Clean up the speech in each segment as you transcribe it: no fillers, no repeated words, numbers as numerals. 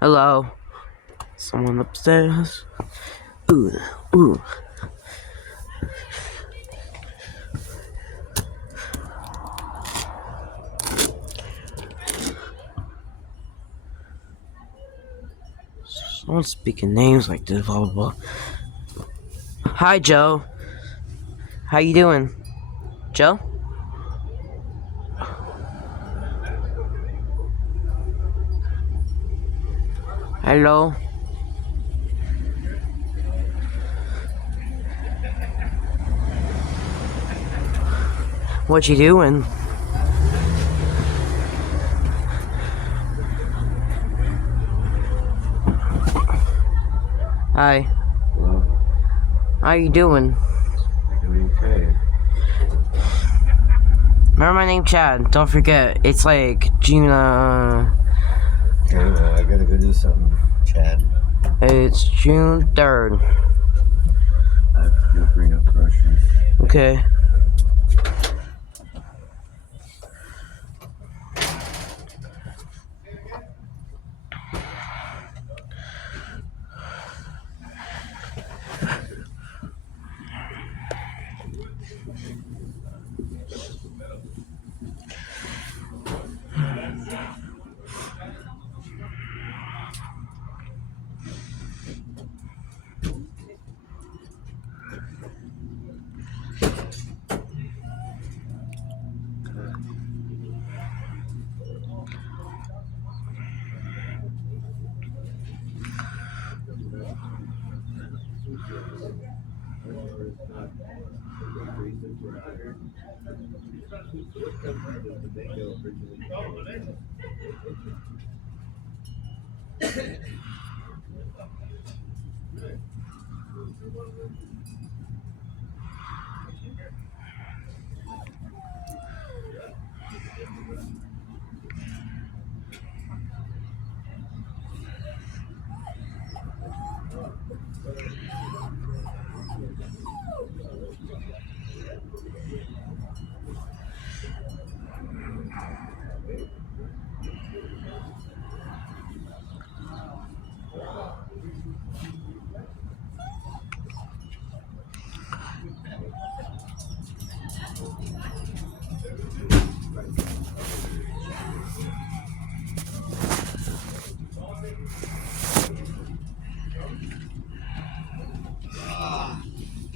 Hello? Someone upstairs? Ooh, ooh. Someone's speaking names like this, blah, blah, blah. Hi, Joe. How you doing? Joe? Hello? What you doing? Hi. Hello. How you doing? Doing okay. Remember my name, Chad. Don't forget. It's like June, I gotta go do something, Chad. It's June 3rd. I have to go bring up groceries. Okay.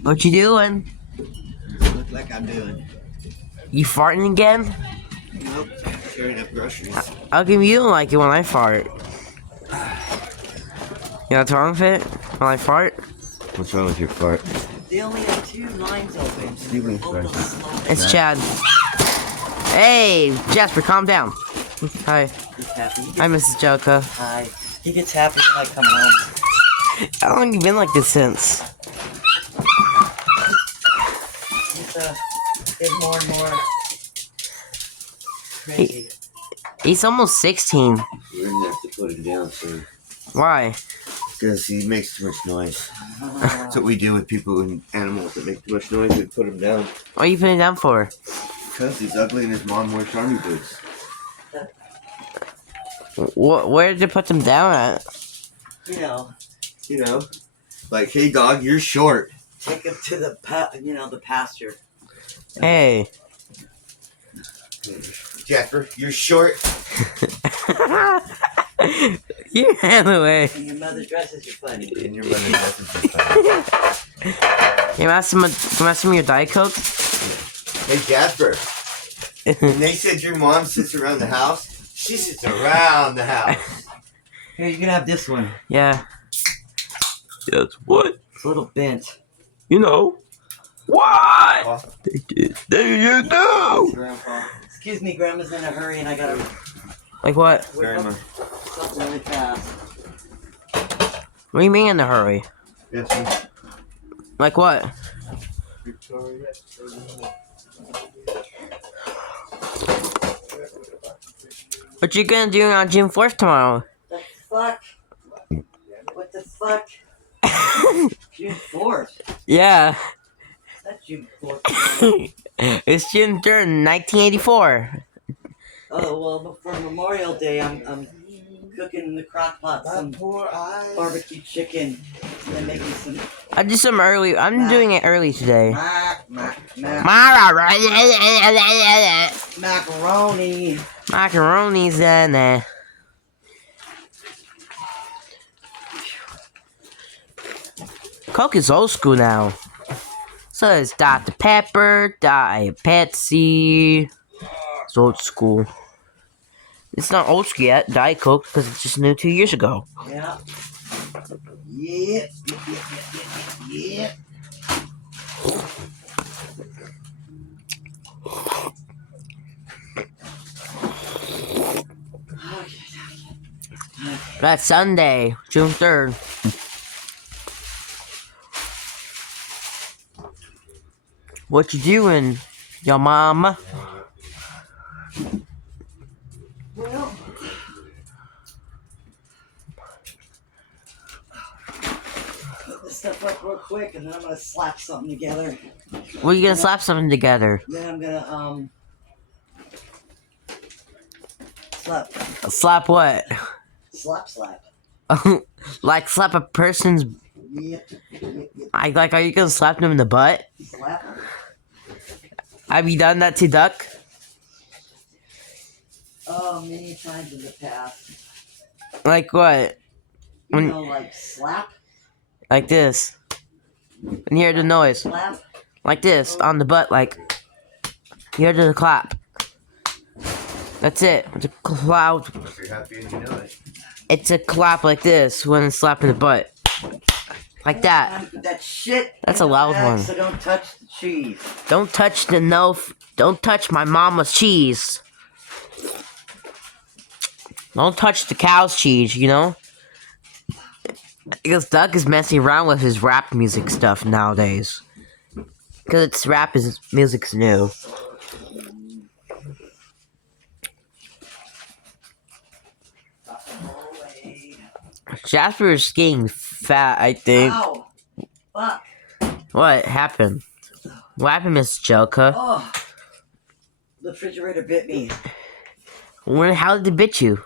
What you doing? Look like I'm doing. You farting again? Nope. Carrying up groceries. How come you don't like it when I fart? You know what's wrong with it? When I fart? What's wrong with your fart? They only have 2 lines open. Steven Both Fresh. of them slow. It's Chad. Hey, Jasper, calm down. Hi. He's happy. Hi, Mrs. Jelka. Hi. He gets happy when I come home. How long you been like this since? He's getting more and more crazy. He's almost 16. We're gonna have to put him down soon. Why? Because he makes too much noise. That's what we do with people and animals that make too much noise. We put him down. What are you putting it down for? Because he's ugly and his mom wears army boots. Where did you put them down at? You know, Like, hey dog, you're short. take him to the the pasture. Hey. Jasper, you're short. You ran away. And your mother dresses you funny. And your mother doesn't say You want some of your Diet Coke? Hey Jasper, when they said your mom sits around the house, she sits around the house. Here, you can have this one. Yeah. That's what? It's a little bent. You know. What? Oh, There you go. Grandpa. Excuse me, Grandma's in a hurry and I gotta Like what? whip very up much. something really fast. What do you mean in a hurry? Yes, sir. Like what? Victoria. What you gonna do on June 4th tomorrow? The fuck? What the fuck? June 4th? Yeah. That's June 4th. It's June 3rd, 1984. Oh, well, for Memorial Day, I'm cooking in the crock pot My some poor eyes. barbecue chicken. And then making some I did some early. I'm doing it early today. macaroni. Macaroni's in there. Coke is old school now. So it's Dr. Pepper, Diet Pepsi. It's old school. It's not old school yet, Diet Coke, because it's just new 2 years ago. Yeah. Yeah. Yeah. That's Sunday, June 3rd. What you doing, your mama? Well, put this stuff up real quick, and then I'm gonna slap something together. Well, you gonna slap something together? Then I'm gonna slap. Slap what? Slap. Like slap a person's. Yep. Like, are you gonna slap them in the butt? Slap. Have you done that to Duck? Oh, many times in the past. Like what? You know, like slap. Like this. And hear the noise. Slap. Like this, on the butt, like. You hear the clap. That's it. It's a cloud. If you're happy and you know it. It's a clap like this when it's slapping the butt. Like that. That shit. That's a loud one. So don't touch the cheese. Don't touch don't touch my mama's cheese. Don't touch the cow's cheese, you know? Because Doug is messing around with his rap music stuff nowadays. Because it's music's new. Jasper is getting fat, I think. Ow. Fuck. What happened? What happened, Miss Joker? Oh. The refrigerator bit me. How did it bit you?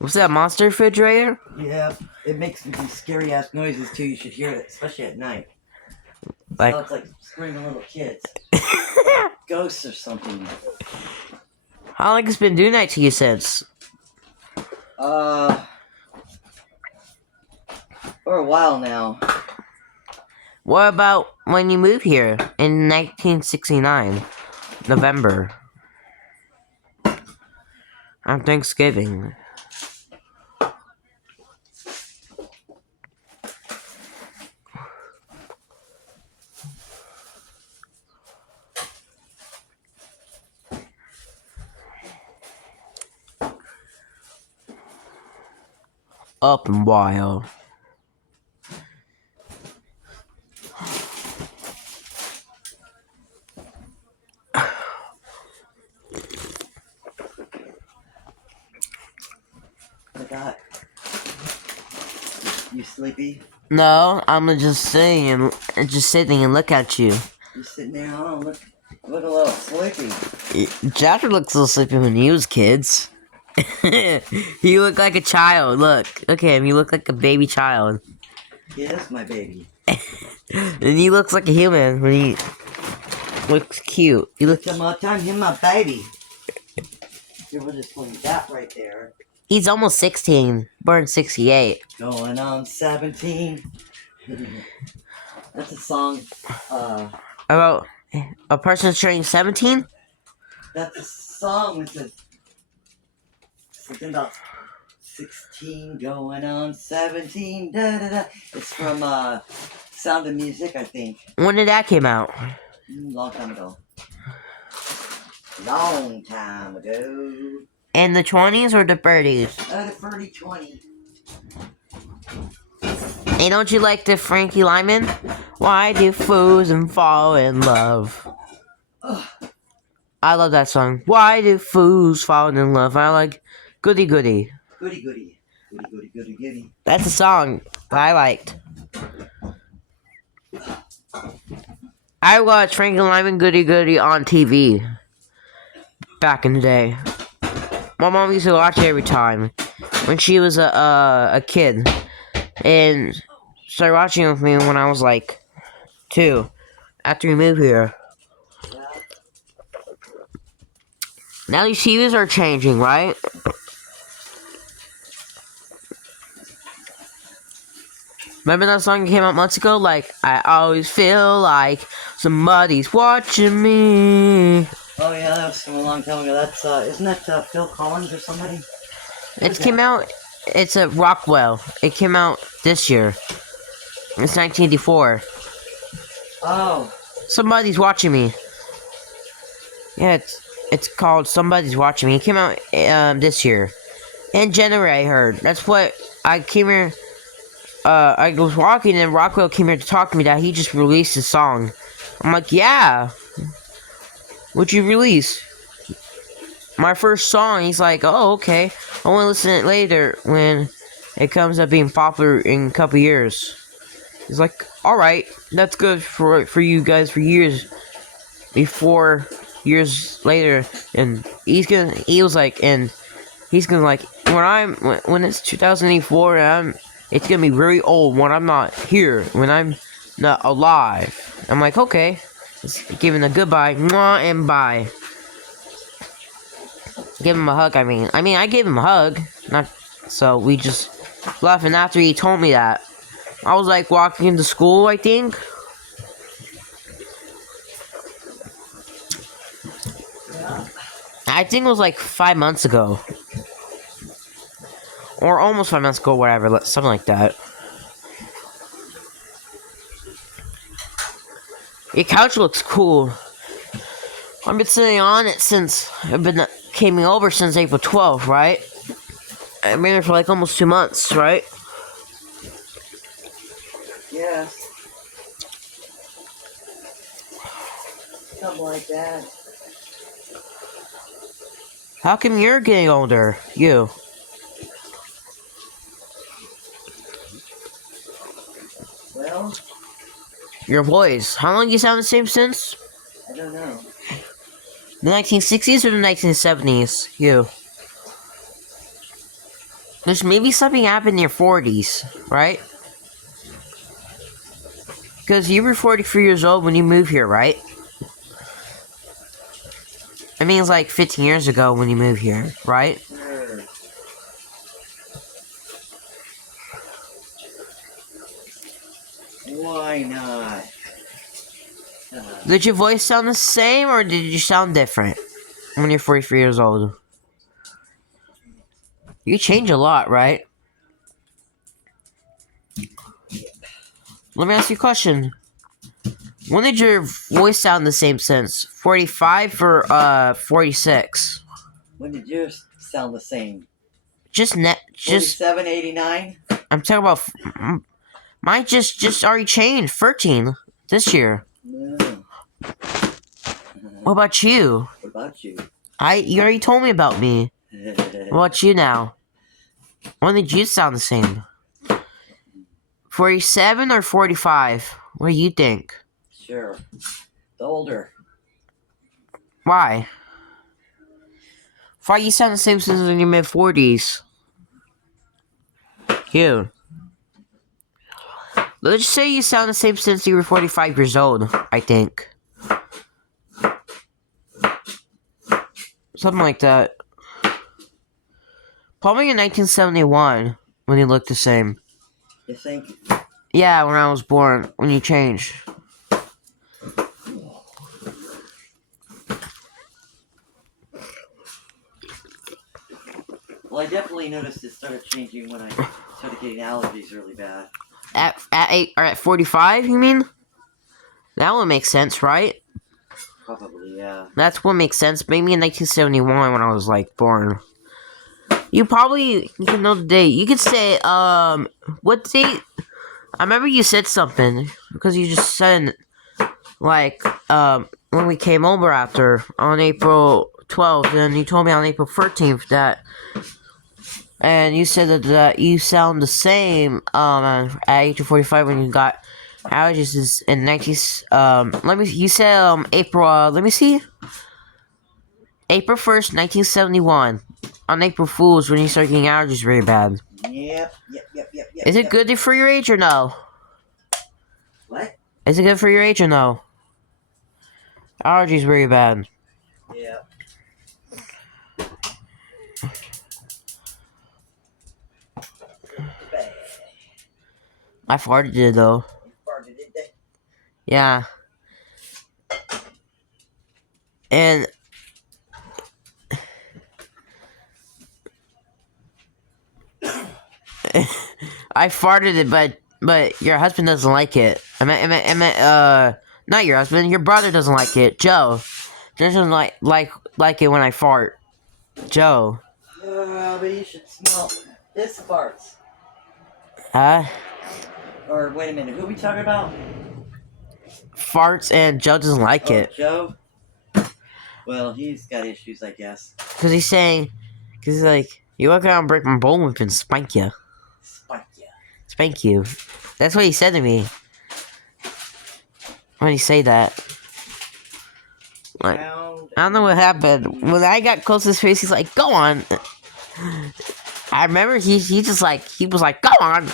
Was that a monster refrigerator? Yeah. It makes some scary ass noises too. You should hear it, especially at night. Like, Sounds like screaming little kids. Ghosts or something. how long has it been doing that to you since? For a while now. What about when you moved here in 1969, November? On Thanksgiving. Up and wild. Forgot. You sleepy? No, I'm just sitting and look at you. You sitting there? Oh, look a little sleepy. Jasper looks a little sleepy when he was kids. He looked like a child. Look at him. He looked like a baby child. He is my baby. And he looks like a human when he looks cute. He looks. Come on, time him my baby. Here, we'll just leave that right there. He's almost 16. Born 68. Going on 17. That's a song. About a person turning 17? That's a song with the something about 16 going on 17. Da da da. It's from Sound of Music, I think. When did that came out? Long time ago. Long time ago. In the 20s or the 30s? The 30 20. Hey, don't you like the Frankie Lyman? Why do fools and fall in love? I love that song. Why do fools fall in love? I like Goody Goody. Goody goody. Goody goody goody goody. That's a song I liked. I watched Frankie Lyman Goody Goody on TV back in the day. My mom used to watch it every time when she was a kid, and started watching it with me when I was like 2. After we moved here, Yeah. now these TVs are changing, right? Remember that song that came out months ago? Like, I always feel like somebody's watching me. Oh yeah, that was from a long time ago. That's isn't that Phil Collins or somebody? It came out, it's a Rockwell. It came out this year. It's 1984. Oh. Somebody's watching me. Yeah, it's called Somebody's Watching Me. It came out this year. In January, I heard. That's what I came here. I was walking and Rockwell came here to talk to me that he just released a song. I'm like, yeah. What'd you release? My first song. He's like, oh, okay. I want to listen to it later when it comes up being popular in a couple years. He's like, alright, that's good for you guys for years. Before years later, and he was like, and he's gonna like, when it's 2084 and it's gonna be very old when I'm not here, when I'm not alive. I'm like, okay. Just giving a goodbye, mwah, and bye. Give him a hug, I mean, I gave him a hug. So we just left, and after he told me that, I was like walking into school, I think. Yeah. I think it was like 5 months ago. Or almost 5 months ago, whatever, something like that. Your couch looks cool. I've been sitting on it since came over since April 12th, right? I've been here for like almost 2 months, right? Yes. Something like that. How come you're getting older? You. Well, Your voice. How long you sound the same since? I don't know. The 1960s or the 1970s? You. There's maybe something happened in your 40s, right? Because you were 43 years old when you moved here, right? I mean, it's like 15 years ago when you moved here, right? Sure. Why not? Did your voice sound the same or did you sound different when you're 43 years old? You change a lot, right? Let me ask you a question. When did your voice sound the same since? 45 or 46? When did yours sound the same? Just 47, 89? I'm talking about mine just already changed 13 this year. No. What about you? What about you? You already told me about me. What about you now? When did you sound the same? 47 or 45? What do you think? Sure. The older. Why? Why you sound the same since in your mid-40s? You. Let's just say you sound the same since you were 45 years old, I think. Something like that. Probably in 1971, when you looked the same. You think? Yeah, when I was born, when you changed. Well, I definitely noticed it started changing when I started getting allergies really bad. At 45, you mean? That would make sense, right? Probably, yeah. That's what makes sense. Maybe in 1971 when I was, like, born. You can know the date. You could say, what date? I remember you said something, because you just said, like, when we came over after, on April 12th, and you told me on April 13th that, and you said that you sound the same, at age of 45 when you got allergies in you said, April 1st, 1971. on April Fools when you start getting allergies really bad. Yep. Is it good for your age or no? What? Is it good for your age or no? Allergies really bad. Yeah. Bad. I farted it though. You farted it, did Yeah. And I farted it, but your husband doesn't like it. I meant, not your husband. Your brother doesn't like it. Joe doesn't like it when I fart. Joe. But you should smell his farts. Huh? Or wait a minute, who are we talking about? Farts and Joe doesn't like it. Joe? Well, he's got issues, I guess. Cause he's like, you walk around and break my bone whip and spank you. Spank you. That's what he said to me. When he say that. Like, I don't know what happened. When I got close to his face, he's like, go on. I remember he was like, go on.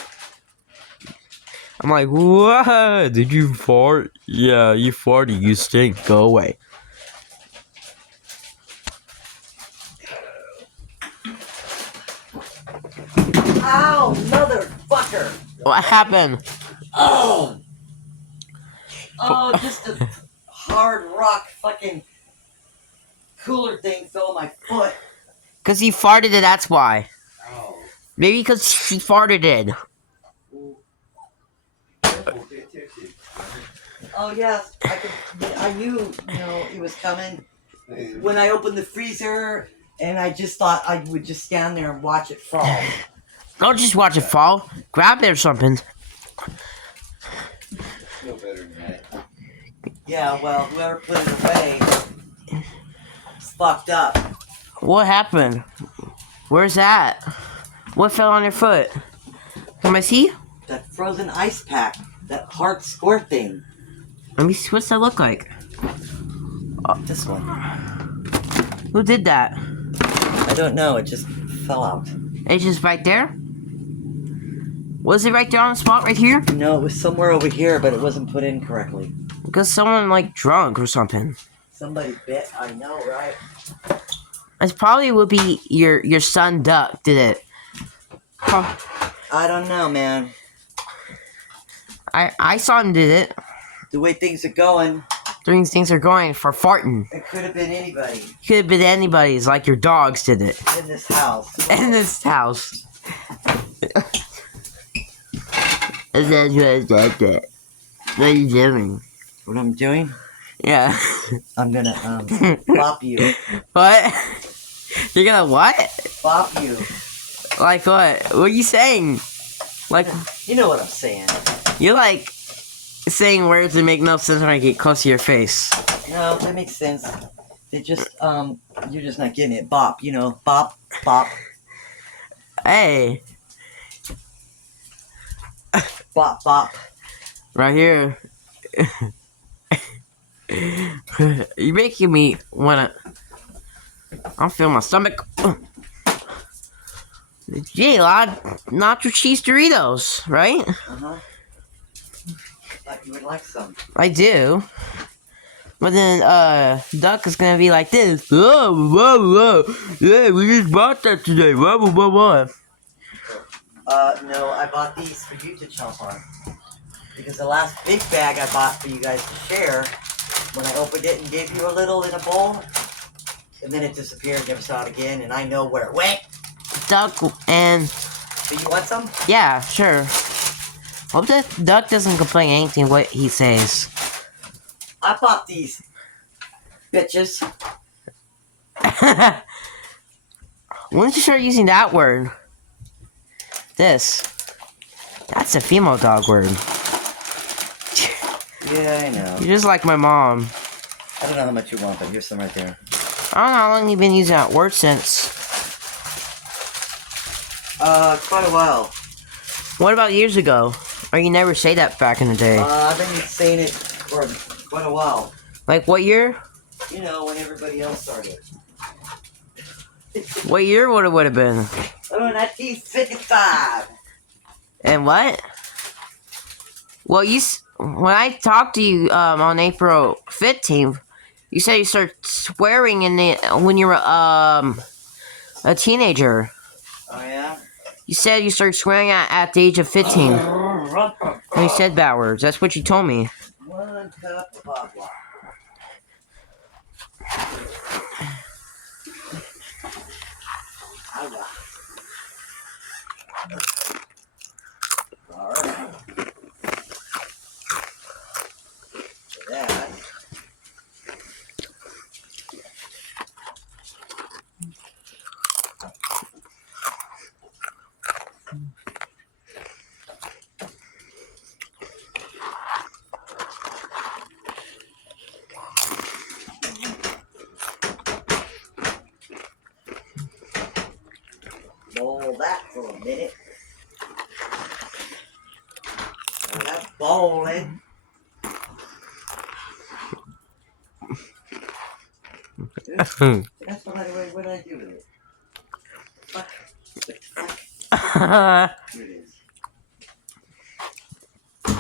I'm like, what? Did you fart? Yeah, you farted. You stink. Go away. Ow, motherfucker! What happened? Oh, just a hard rock fucking cooler thing fell on my foot. Cause he farted it, that's why. Oh. Maybe because he farted it. Oh yes, I knew, it was coming. When I opened the freezer, and I just thought I would just stand there and watch it fall. Don't just watch it fall. Grab it or something. Feel better than that. Yeah, well, whoever put it away is fucked up. What happened? Where's that? What fell on your foot? Can I see? That frozen ice pack, that hard score thing. Let me see. What's that look like? This one. Who did that? I don't know, it just fell out. It's just right there? Was it right there on the spot right here? No, it was somewhere over here, but it wasn't put in correctly. Because someone like drunk or something. Somebody bit, I know, right? It probably would be your son Duck did it. Huh. I don't know, man. I saw him did it. The way things are going, Things are going for farting. it could have been anybody Could have been anybody's, like your dogs did it. in this house. In this house. And then you did that. What are you doing? What I'm doing? Yeah. I'm gonna, bop you. What? You're gonna what? Bop you. Like what? What are you saying? Like, You know what I'm saying. you're like saying words that make no sense when I get close to your face. No, that makes sense. They just, you're just not getting it. Bop, bop, bop, Hey, bop, bop. right here. You're making me wanna. I'm feeling my stomach. Gee, a lot of nacho cheese Doritos, right? Uh-huh. Thought you would like some. I do. But then, Duck is gonna be like this. Whoa, whoa, whoa. Yeah, we just bought that today. Whoa, whoa, whoa, whoa. No, I bought these for you to chomp on. Because the last big bag I bought for you guys to share, when I opened it and gave you a little in a bowl, and then it disappeared, never saw it again, and I know where it went. Duck and So you want some? yeah, sure. Hope that Duck doesn't complain anything what he says. I bought these bitches. When did you start using that word? This. That's a female dog word. Yeah, I know. You're just like my mom. I don't know how much you want, but here's some right there. I don't know how long you've been using that word since. Quite a while. What about years ago? Or you never say that back in the day? I've been saying it for quite a while. Like what year? When everybody else started. What year would it have been? Oh, 1955. And what? Well, when I talked to you on April 15th, you said you started swearing when you were a teenager. Oh, yeah? You said you started swearing at the age of 15. And you said bad words. That's what you told me. 1 cup of hot water. Alright. For that. Boil that for a minute. Now that's boiling. That's what I do with it. Fuck. Here it is. It's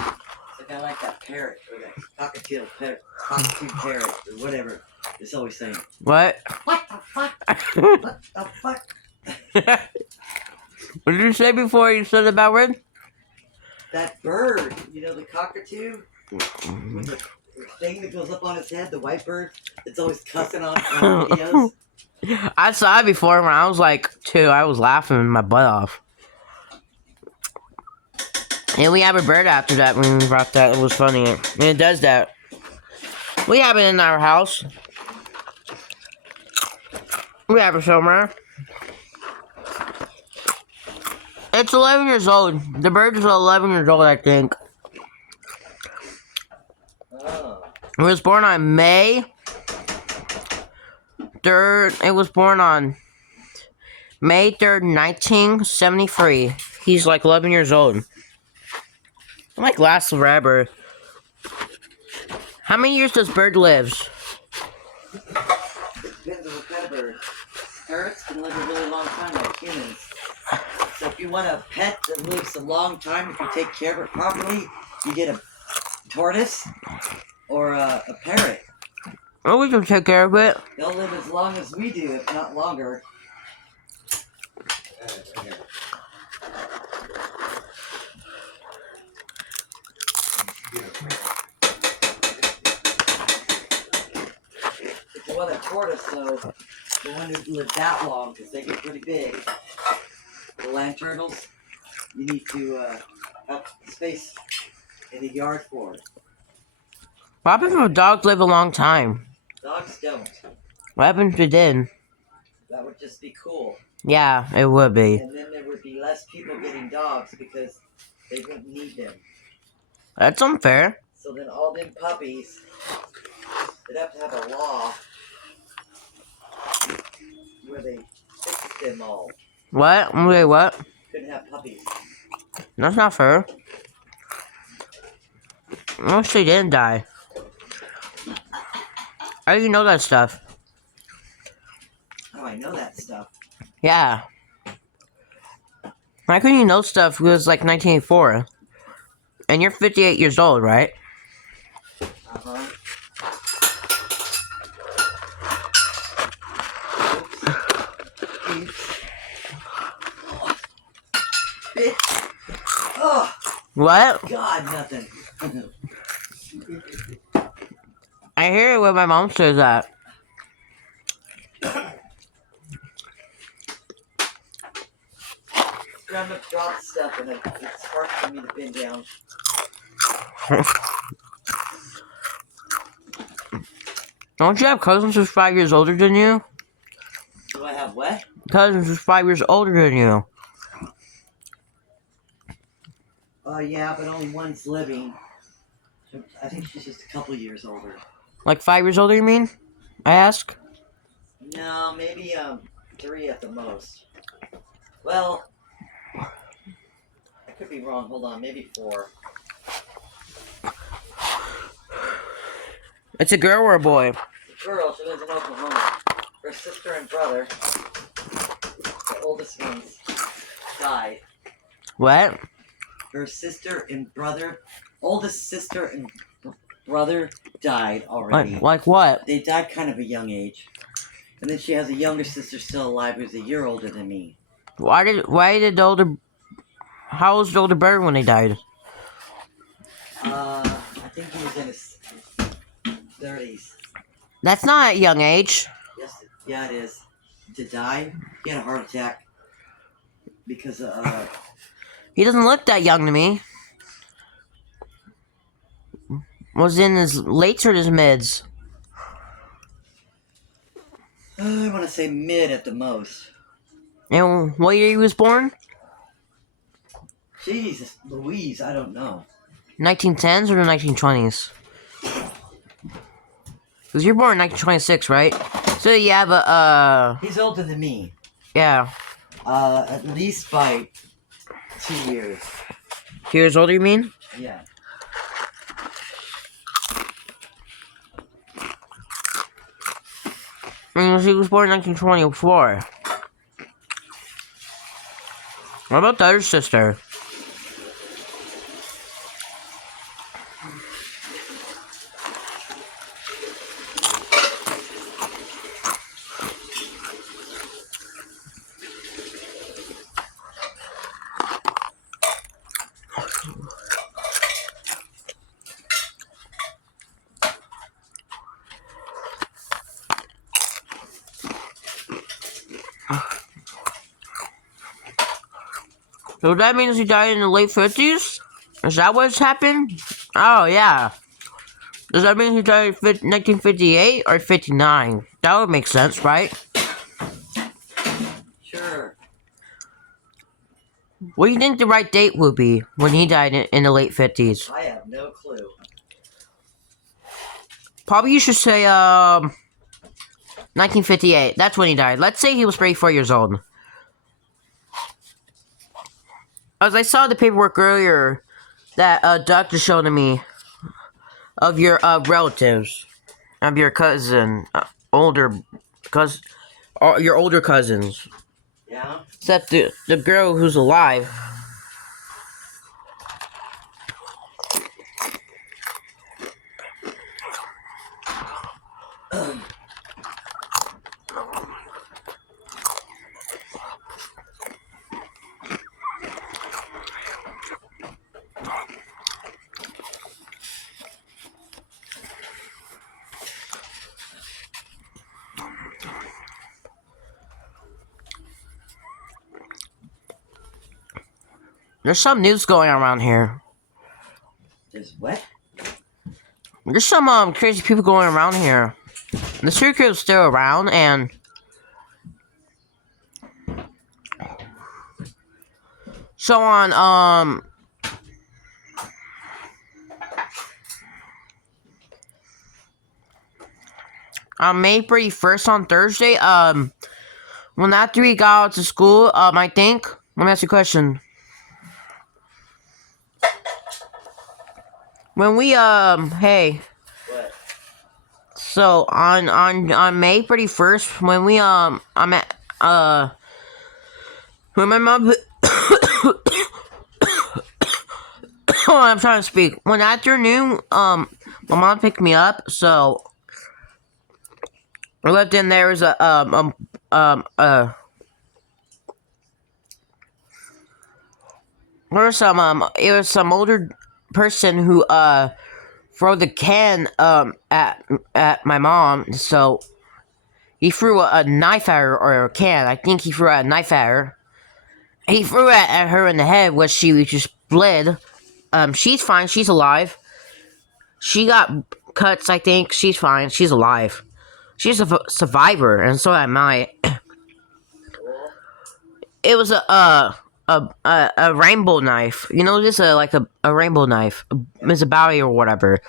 like I like that parrot, or that cockatiel parrot, or whatever. It's always saying, What? what the fuck? What the fuck? What did you say before you said the bad word? That bird, you know, the cockatoo? With the thing that goes up on its head, the white bird, it's always cussing on videos. I saw it before when I was like 2. I was laughing my butt off. And we have a bird after that when we brought that. It was funny. And it does that. We have it in our house. We have it somewhere. It's 11 years old. The bird is 11 years old, I think. Oh. It was born on May 3rd. It was born on May 3rd, 1973. He's like 11 years old. It like lasts forever. How many years does bird live? Depends on what kind of bird. Parrots can live a really long time like humans. So if you want a pet that lives a long time, if you take care of it properly, you get a tortoise or a parrot. Oh, we can take care of it. They'll live as long as we do, if not longer. If you want a tortoise, though, the one who lived that long, because they get pretty big. The land turtles, you need to have space in the yard for it. What happens if dogs live a long time? Dogs don't. What happens if they did? That would just be cool. Yeah, it would be. And then there would be less people getting dogs because they wouldn't need them. That's unfair. So then all them puppies, they'd have to have a law where they fix them all. What? Wait, what? Couldn't have puppies. That's not fair. I wish they didn't die. How do you know that stuff? Oh, I know that stuff. Yeah. How can you know stuff? It was like 1984. And you're 58 years old, right? Uh-huh. Oops. Bitch. Oh, What? God, nothing. I hear it when my mom says that. I'm gonna drop stuff and it's hard for me to pin down. Don't you have cousins who's 5 years older than you? Do I have what? Cousins who's 5 years older than you. Oh, yeah, but only one's living. I think she's just a couple years older. Like 5 years older, you mean? I ask. No, maybe 3 at the most. Well, I could be wrong. Hold on, maybe 4. It's a girl or a boy? The girl, she lives in Oklahoma. Her sister and brother. oldest ones died. What? Her sister and brother, oldest sister and brother died already. Like what? They died kind of a young age. And then she has a younger sister still alive who's a year older than me. Why did the older... How was the older brother when they died? I think he was in his 30s. That's not a young age. Yes, yeah, it is. To die, he had a heart attack because He doesn't look that young to me. Was in his lates or his mids? I want to say mid at the most. And what year he was born? Jesus, Louise, I don't know. 1910s or the 1920s? Because you're born in 1926, right? So yeah, but He's older than me. yeah. At least by 2 years. 2 years older, you mean? Yeah. He was born in 1924. What about the other sister? So that means he died in the late 50s? Is that what's happened? Oh, yeah. Does that mean he died in 1958 or 59? That would make sense, right? Sure. What do you think the right date would be when he died in the late 50s? I have no clue. Probably you should say, 1958. That's when he died. Let's say he was 34 years old. As I saw the paperwork earlier that doctor showed to me of your relatives, of your cousin, your older cousins. Yeah? Except the girl who's alive. There's some news going around here. There's what? There's some crazy people going around here. The serial killer's still around, and so on May 31st on Thursday, when after we got out to school, I think, let me ask you a question. When we, hey. What? So, on May 31st, when we, I'm at, when my mom, I'm trying to speak. One afternoon, my mom picked me up, so I left in there was there was it was some older person who threw the can at my mom, so he threw a knife at her, or a can. I think he threw a knife at her. He threw it at her in the head, which she just bled. She's fine, she's alive. She got cuts, I think. She's fine, she's alive. She's a survivor, and so am I. It was a rainbow knife. You know, just like a rainbow knife. It's a Bowie or whatever.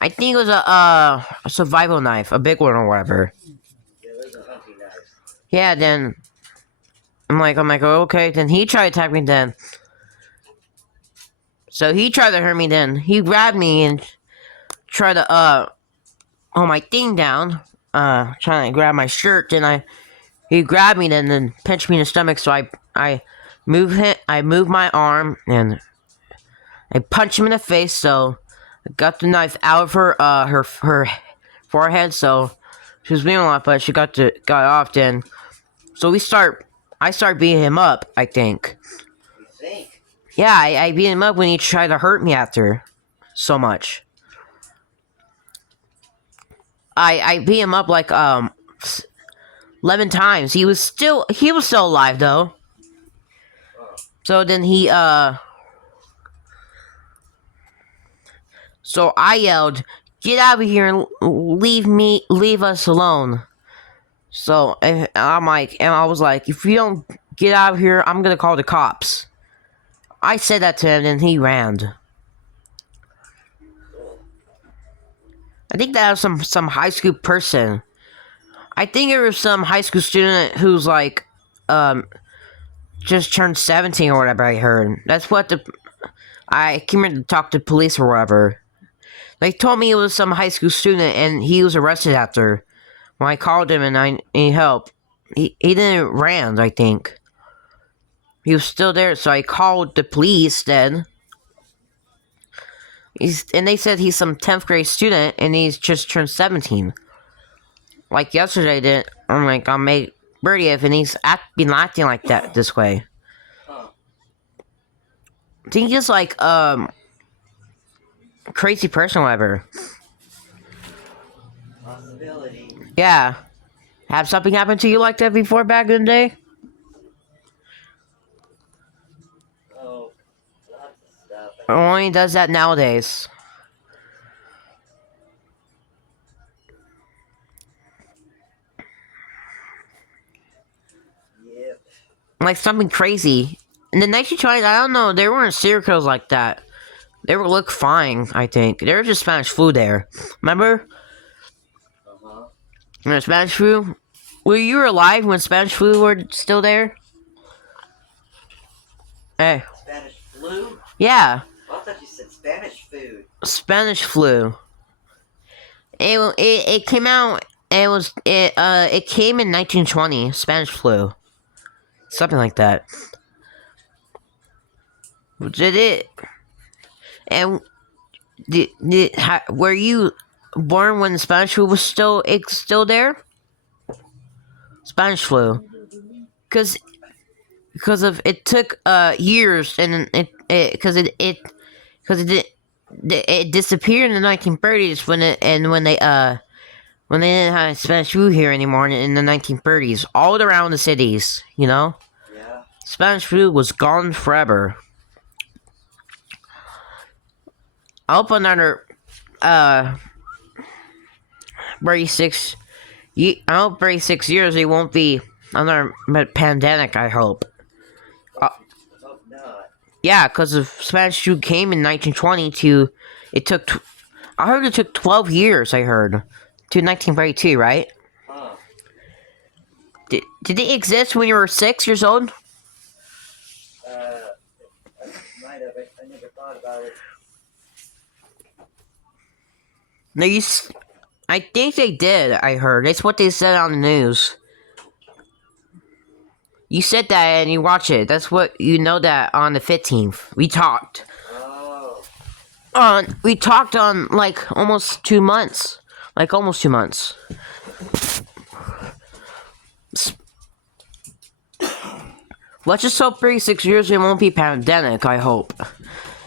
I think it was a survival knife, a big one or whatever. Yeah, there's a hunting knife. Yeah, then I'm like, oh, okay. Then he tried to attack me. Then, so he tried to hurt me. Then he grabbed me and tried to hold my thing down. Trying to grab my shirt. Then He grabbed me and then pinched me in the stomach. So I moved my arm and I punched him in the face. So I got the knife out of her forehead. So she was bleeding a lot, but she got off then. So I start beating him up, I think. You think? Yeah, I beat him up when he tried to hurt me after so much. I beat him up like 11 times. He was still alive though. So then so I yelled, "Get out of here and leave us alone." So and I was like, "If you don't get out of here, I'm gonna call the cops." I said that to him and he ran. I think that was some high school person. I think it was some high school student who's like, just turned 17 or whatever. I heard that's what I came here to talk to police or whatever. They told me it was some high school student and he was arrested after. When I called him and I need help, he didn't ran. I think he was still there, so I called the police then. And they said he's some 10th grade student and he's just turned 17. Like yesterday, I'm like on May 30th, and he's been acting like that this way. I think he's like crazy person, or whatever. Possibility. Yeah. Have something happen to you like that before back in the day? Oh, lots of stuff. Only does that nowadays. Yep. Like something crazy. In the 1920s, I don't know, they weren't serial killers like that. They would look fine, I think. They were just Spanish flu there. Remember? Uh-huh. When Spanish flu? Were you alive when Spanish flu were still there? Hey. Spanish flu? Yeah. I thought you said Spanish food. Spanish flu. It came out. It came in 1920. Spanish flu. Something like that. Did it? And were you born when Spanish flu was still there? Spanish flu, because of it took years, and it disappeared in the 1930s when they didn't have Spanish flu here anymore in the 1930s, all around the cities, you know. Yeah. Spanish flu was gone forever. I hope another 36 years it won't be another pandemic. I hope. Hope not. Yeah, because the Spanish flu came in 1920 to. I heard it took 12 years. I heard to 1932, right? Huh. Did it exist when you were 6 years old? I might have. I never thought about it. No, I think they did. I heard that's what they said on the news. You said that and you watch it. That's what you know. That on the 15th we talked. Oh. We talked on like almost 2 months. Like almost 2 months. Let's just hope 36 years it won't be pandemic. I hope.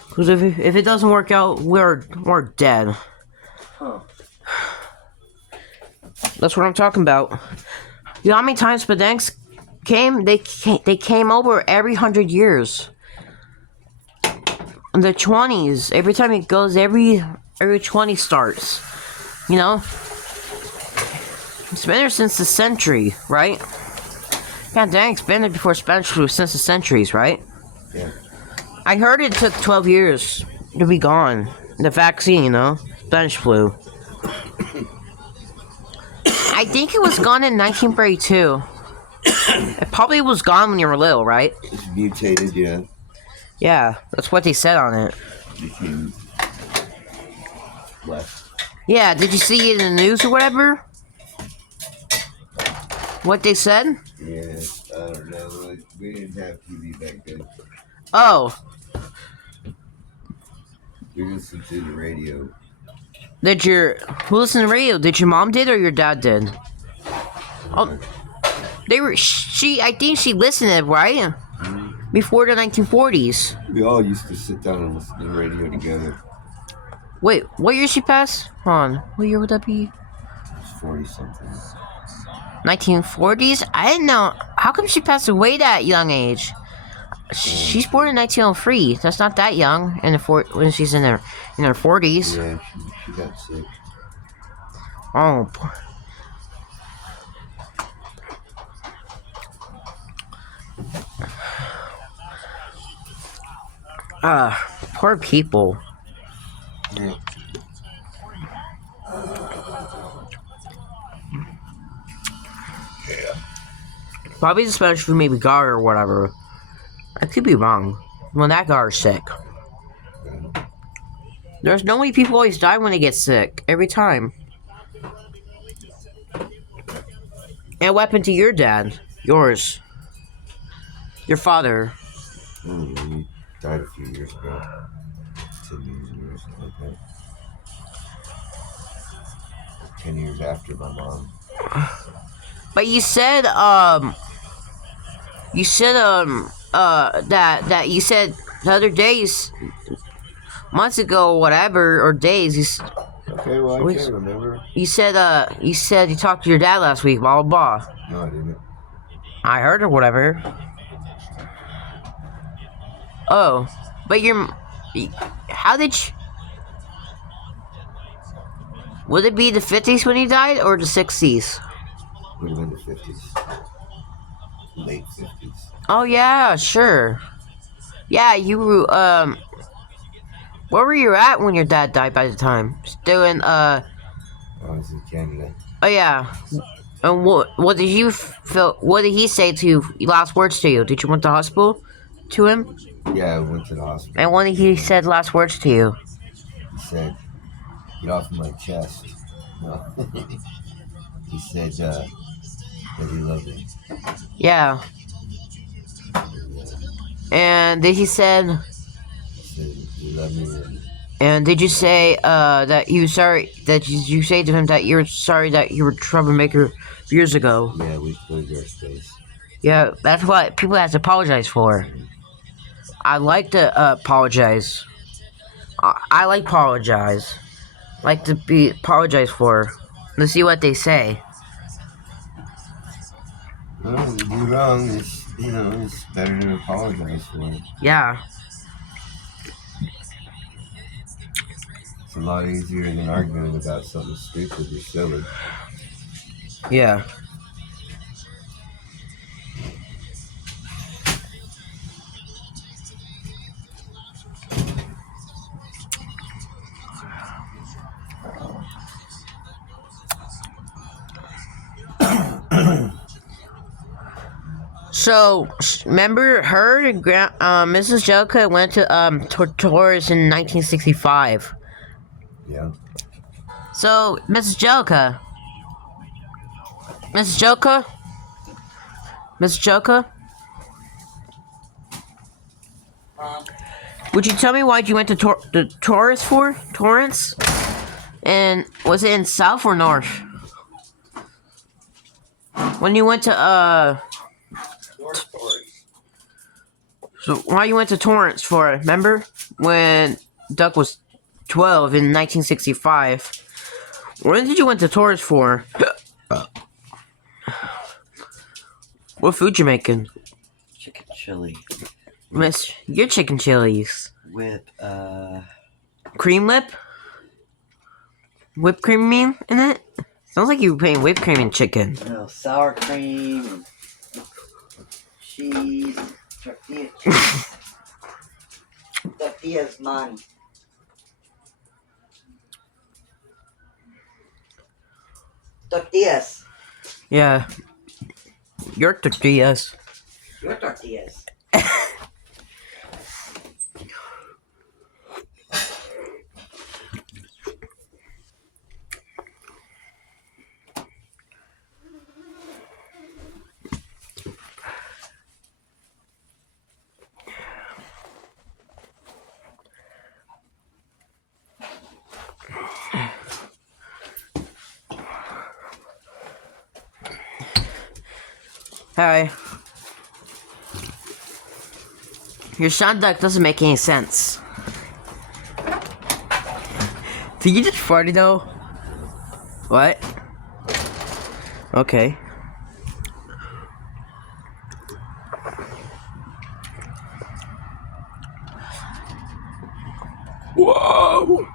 Because if it doesn't work out, we're dead. Huh. That's what I'm talking about. You know how many times pandemics came? They came over every 100 years. In the 20s, every time it goes, every 20 starts. You know? It's been there since the century, right? Pandemic's been there before Spanish flu since the centuries, right? Yeah. I heard it took 12 years to be gone. The vaccine, you know? Spanish flu. I think it was gone in 1932. It probably was gone when you were little, right? It's mutated, yeah. Yeah, that's what they said on it. Became less. Yeah, did you see it in the news or whatever? What they said? Yeah, I don't know. Like, we didn't have TV back then. Oh, We listened to the radio. who listened to the radio? Did your mom did or your dad did? Oh, they were, I think she listened to it, right? Before the 1940s. We all used to sit down and listen to the radio together. Wait, what year she passed? Hold on, what year would that be? It was 40 something. 1940s? I didn't know. How come she passed away that young age? She's born in 1903. That's not that young when she's in her 40s. Yeah, she got sick. Oh. Poor people. Yeah. Probably especially for maybe Gar or whatever. I could be wrong. When that Gar's sick. There's no way people always die when they get sick. Every time. And what happened to your dad? Yours. Your father. He died a few years ago. 10 years ago or something like that. 10 years after my mom. But you said, that you said the other days, months ago, whatever, or days, Okay, well, I can't remember. you said you talked to your dad last week, blah, blah, blah. No, I didn't. I heard or whatever. Oh, but how did you, would it be the 50s when he died, or the 60s? Would have been the 50s. Late 50s. Oh, yeah, sure. Yeah, where were you at when your dad died by the time? Still in, I was in Canada. oh, yeah. And what did you feel, what did he say to you, last words to you? Did you went to hospital to him? Yeah, I went to the hospital. And what did he said last words to you? He said, "Get off my chest." No. He said that he loved me. Yeah. And did he said, He said, "You love me." and did you say that you sorry that you say to him that you're sorry that you were a troublemaker years ago? Yeah, we closed our space. Yeah, that's what people have to apologize for. I like to apologize. I like apologize. Like to be apologized for. Let's see what they say. Well, you do wrong. It's better to apologize for it. Yeah. It's a lot easier than arguing about something stupid or silly. Yeah. So, remember her and Mrs. Jellicoe went to Taurus in 1965. Yeah. So, Mrs. Jellicoe. Mrs. Jellicoe? Mrs. Jellicoe? Would you tell me why you went to the Taurus for? Torrance? And was it in South or North? When you went to, So, why you went to Torrance for it? Remember? When Duck was 12 in 1965. When did you went to Torrance for? What food you making? Chicken chili Miss, your chicken chilies. with Cream lip? Whipped cream mean in it? Sounds like you were putting whipped cream in chicken. sour cream, cheese, tortilla chips. Tortillas, man. Tortillas. Yeah. Your tortillas. Your tortillas. Hi. Your sound duck doesn't make any sense. Did you just fart though? What? Okay. Whoa!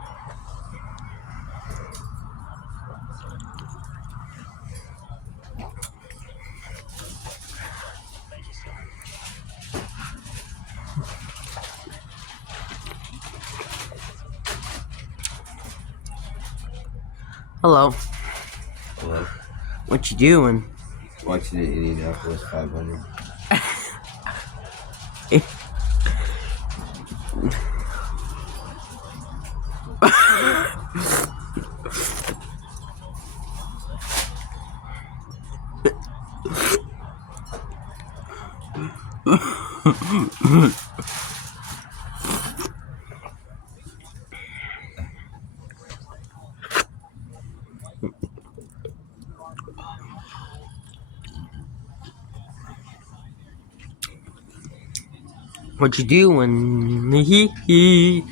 Hello. Hello. What you doing? Watching the Indianapolis 500. What you doing? Hee hee.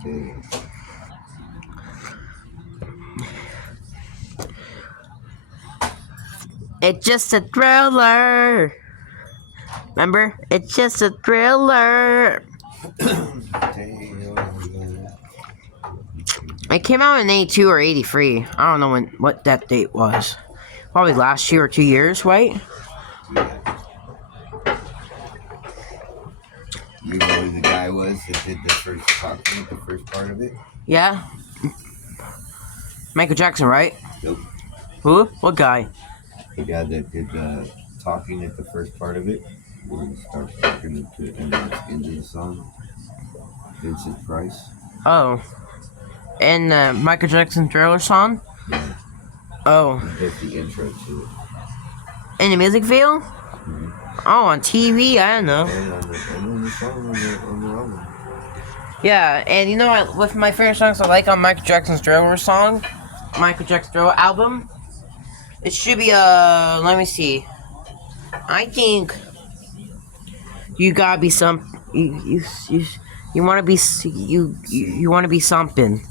Okay. It's just a thriller. Remember? It's just a thriller. It came out in 82 or 83. I don't know what that date was. Probably last year or 2 years, right? You know who the guy was that did the first talking, the first part of it? Yeah. Michael Jackson, right? Nope. Who? What guy? The guy that did the talking at the first part of it, where he starts talking to the end of the song. Vincent Price. Oh. And Michael Jackson Thriller song? Yeah. Oh. He did the intro to it. In the music video? Mm-hmm. Oh, on TV? I don't know. And on the song on the album. Yeah, and you know what? With my favorite songs I like on Michael Jackson's Thriller song, Michael Jackson's Thriller album, it should be let me see. I think you gotta be you want to be you want to be something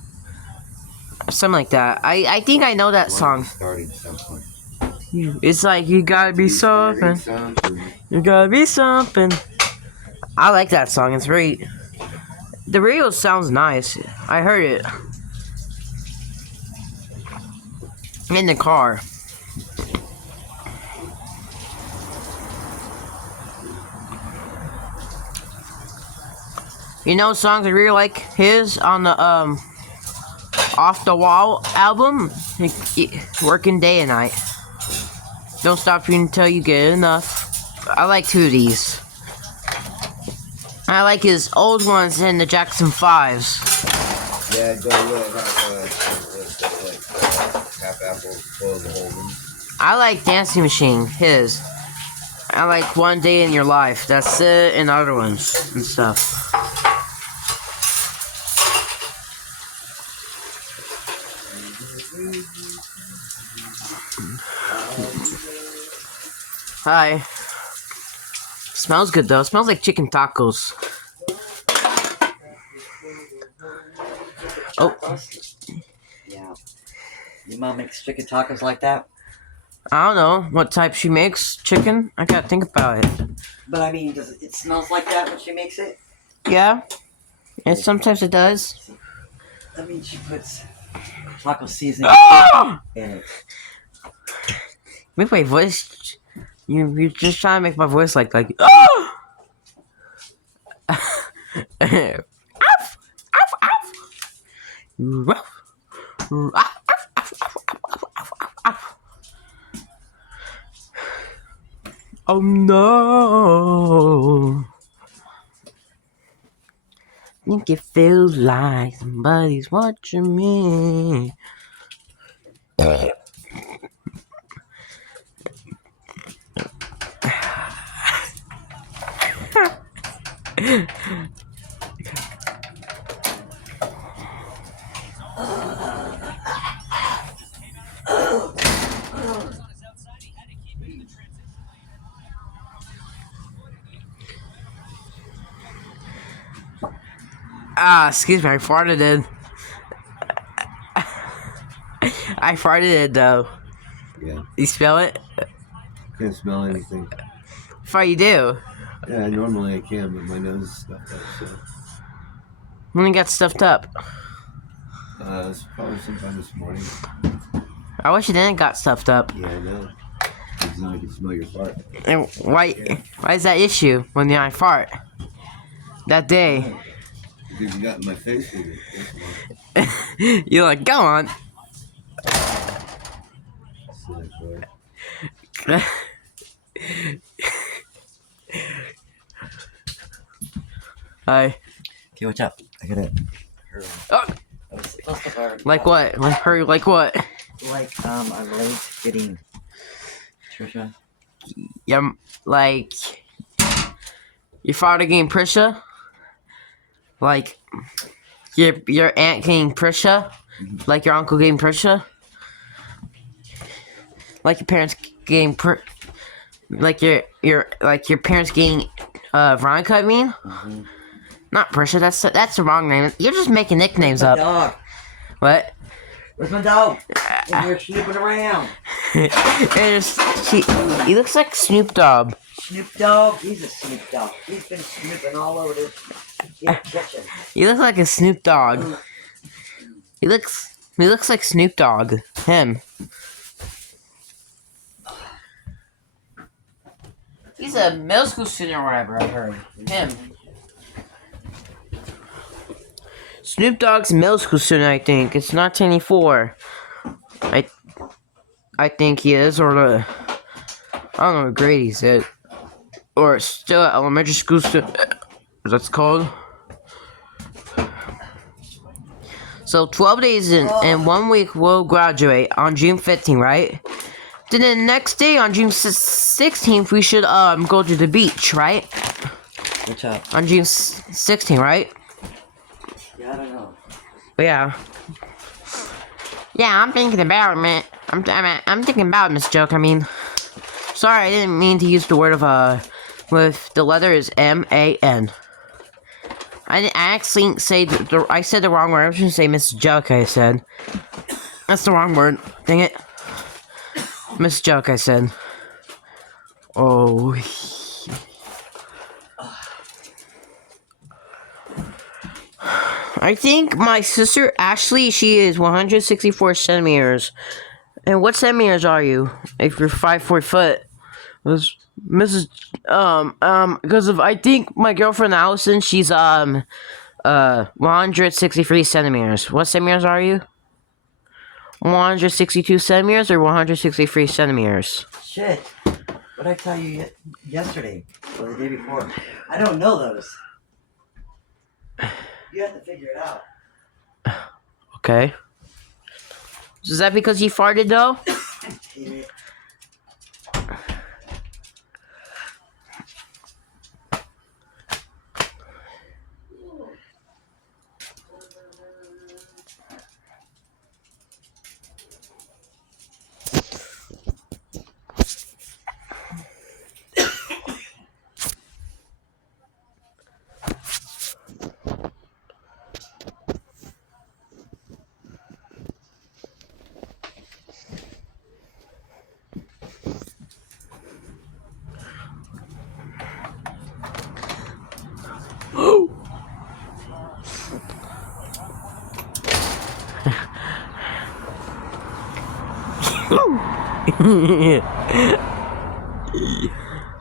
like that. I think I know that song. Starting something. It's like you gotta be something. You gotta be something. I like that song. It's great. The radio sounds nice. I heard it in the car. You know songs I really like his on the Off the Wall album? Working Day and Night. Don't stop until you get enough. I like two of these. I like his old ones and the Jackson 5s. Yeah, don't let half apple spoil the whole room. I like Dancing Machine, his. I like One Day in Your Life. That's it, and other ones and stuff. Hi. Smells good though. Smells like chicken tacos. Oh. Yeah. Your mom makes chicken tacos like that? I don't know what type she makes. Chicken? I gotta think about it. But I mean, does it smells like that when she makes it? Yeah. And sometimes it does. That means she puts taco seasoning in it. Make my voice. You're just trying to make my voice like oh! Ow! Ow! Ow! Oh no! Think it feels like somebody's watching me. Excuse me, I farted it. I farted it though. Yeah. You smell it? Can't smell anything. I thought you do. Yeah, normally I can, but my nose is stuffed up. So. When you got stuffed up. It's probably sometime this morning. I wish you didn't got stuffed up. Yeah, I know. Because then I can smell your fart. And why is that issue when I fart? That day. Because you got in my face with it. That's why. You're like, go on. Silly boy. Hi. Okay, watch out. I gotta hurry. Oh, like what? Like what? Like, I'm late getting Trisha. Yeah, like your father getting Prisha? Like your aunt getting Prisha? Like your uncle getting Prisha? Like your parents getting like your parents getting Veronica, I mean? Mm-hmm. Not Prisha, that's the wrong name. You're just making nicknames Where's up. my dog? What? Where's my dog? And you're snooping around. He looks like Snoop Dogg. Snoop Dogg? He's a Snoop Dogg. He's been snooping all over this kitchen. He looks like a Snoop Dogg. He looks like Snoop Dogg. Him. He's a middle school student or whatever, I heard. Him. Snoop Dogg's a middle school student, I think. It's not 24. I think he is, or I don't know what grade he's at. Or still at elementary school student, that's called. So 12 days and 1 week we'll graduate on June 15th, right? Then the next day on June 16th we should go to the beach, right? What's up? On June 16th, right? Yeah, I don't know. Yeah. Yeah, I'm thinking about it, man. I'm thinking about it, Miss Joke. I mean, sorry, I didn't mean to use the word of with the letter is M-A-N. I actually say I said the wrong word. I was going to say Miss Joke. I said that's the wrong word. Dang it, Miss Joke. I said. Oh. I think my sister Ashley, she is 164 centimeters. And what centimeters are you? If you're 5'4" Mrs. Because of I think my girlfriend Allison, she's 163 centimeters. What centimeters are you? 162 centimeters or 163 centimeters? Shit. What did I tell you yesterday or the day before? I don't know those. You have to figure it out. Okay. Is that because you farted though?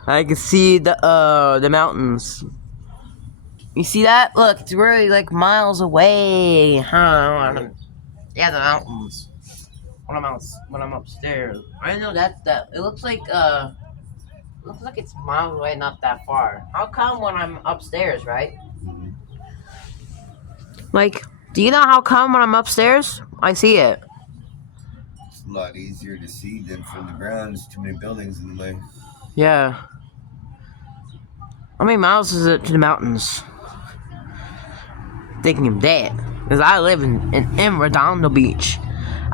I can see the mountains. You see that? Look, it's really like miles away. Yeah, the mountains. When I'm upstairs. I know that it looks like it's miles away, not that far. How come when I'm upstairs, right? Like, do you know how come when I'm upstairs? I see it. It's a lot easier to see than from the ground. There's too many buildings in the way. Yeah. How many miles is it to the mountains? Thinking of that, because I live in Redondo Beach.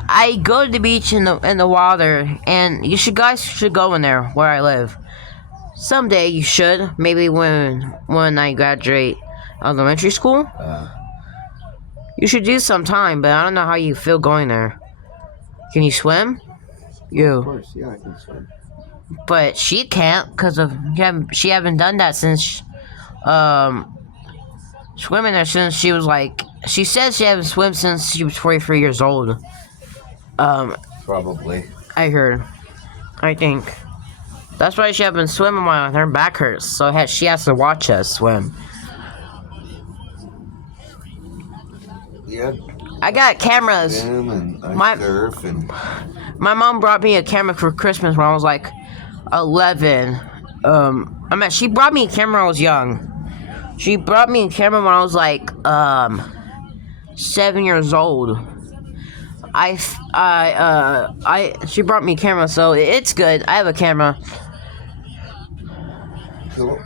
I go to the beach in the water, and guys should go in there where I live. Someday you should, maybe when I graduate elementary school. You should do sometime, but I don't know how you feel going there. Can you swim? You. Of course, yeah, I can swim. But she can't because of she haven't done that since swimming there since she was like she said she hasn't swum since she was 43 years old. Probably. I heard. I think that's why she hasn't been swimming while her back hurts. So she has to watch us swim. Yeah. I got cameras. Swim and I surf and. My mom brought me a camera for Christmas when I was like 11. She brought me a camera when I was young. She brought me a camera when I was like 7 years old. She brought me a camera, so it's good. I have a camera. Cool.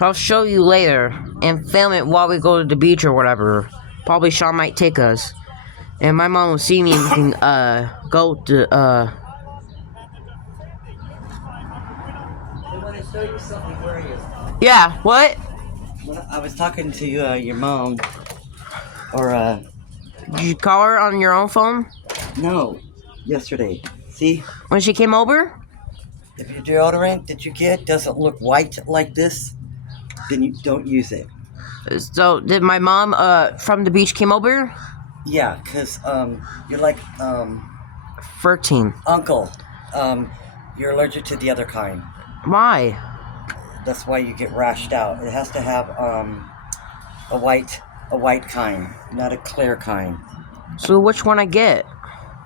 I'll show you later and film it while we go to the beach or whatever. Probably Sean might take us. And my mom will see me and we can go to I want to show you something. Where are you? Yeah, what? When I was talking to your mom, or Did you call her on your own phone? no, yesterday. See, When she came over? if your deodorant that you get doesn't look white like this, then you don't use it. So did my mom from the beach came over? Yeah, cause you're like 13. uncle. You're allergic to the other kind. Why? That's why you get rashed out. It has to have a white kind, not a clear kind. So which one I get?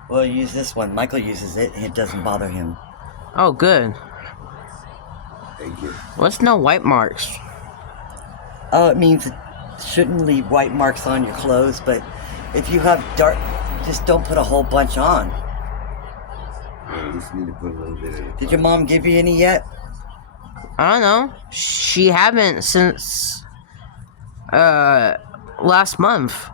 Well, use this one. Michael uses it, and it doesn't bother him. Oh, good. Thank you. What's no white marks? Oh, it means it shouldn't leave white marks on your clothes, but if you have dark, just don't put a whole bunch on. I just need to put a little bit in it. Did your mom give you any yet? I don't know. She haven't since last month.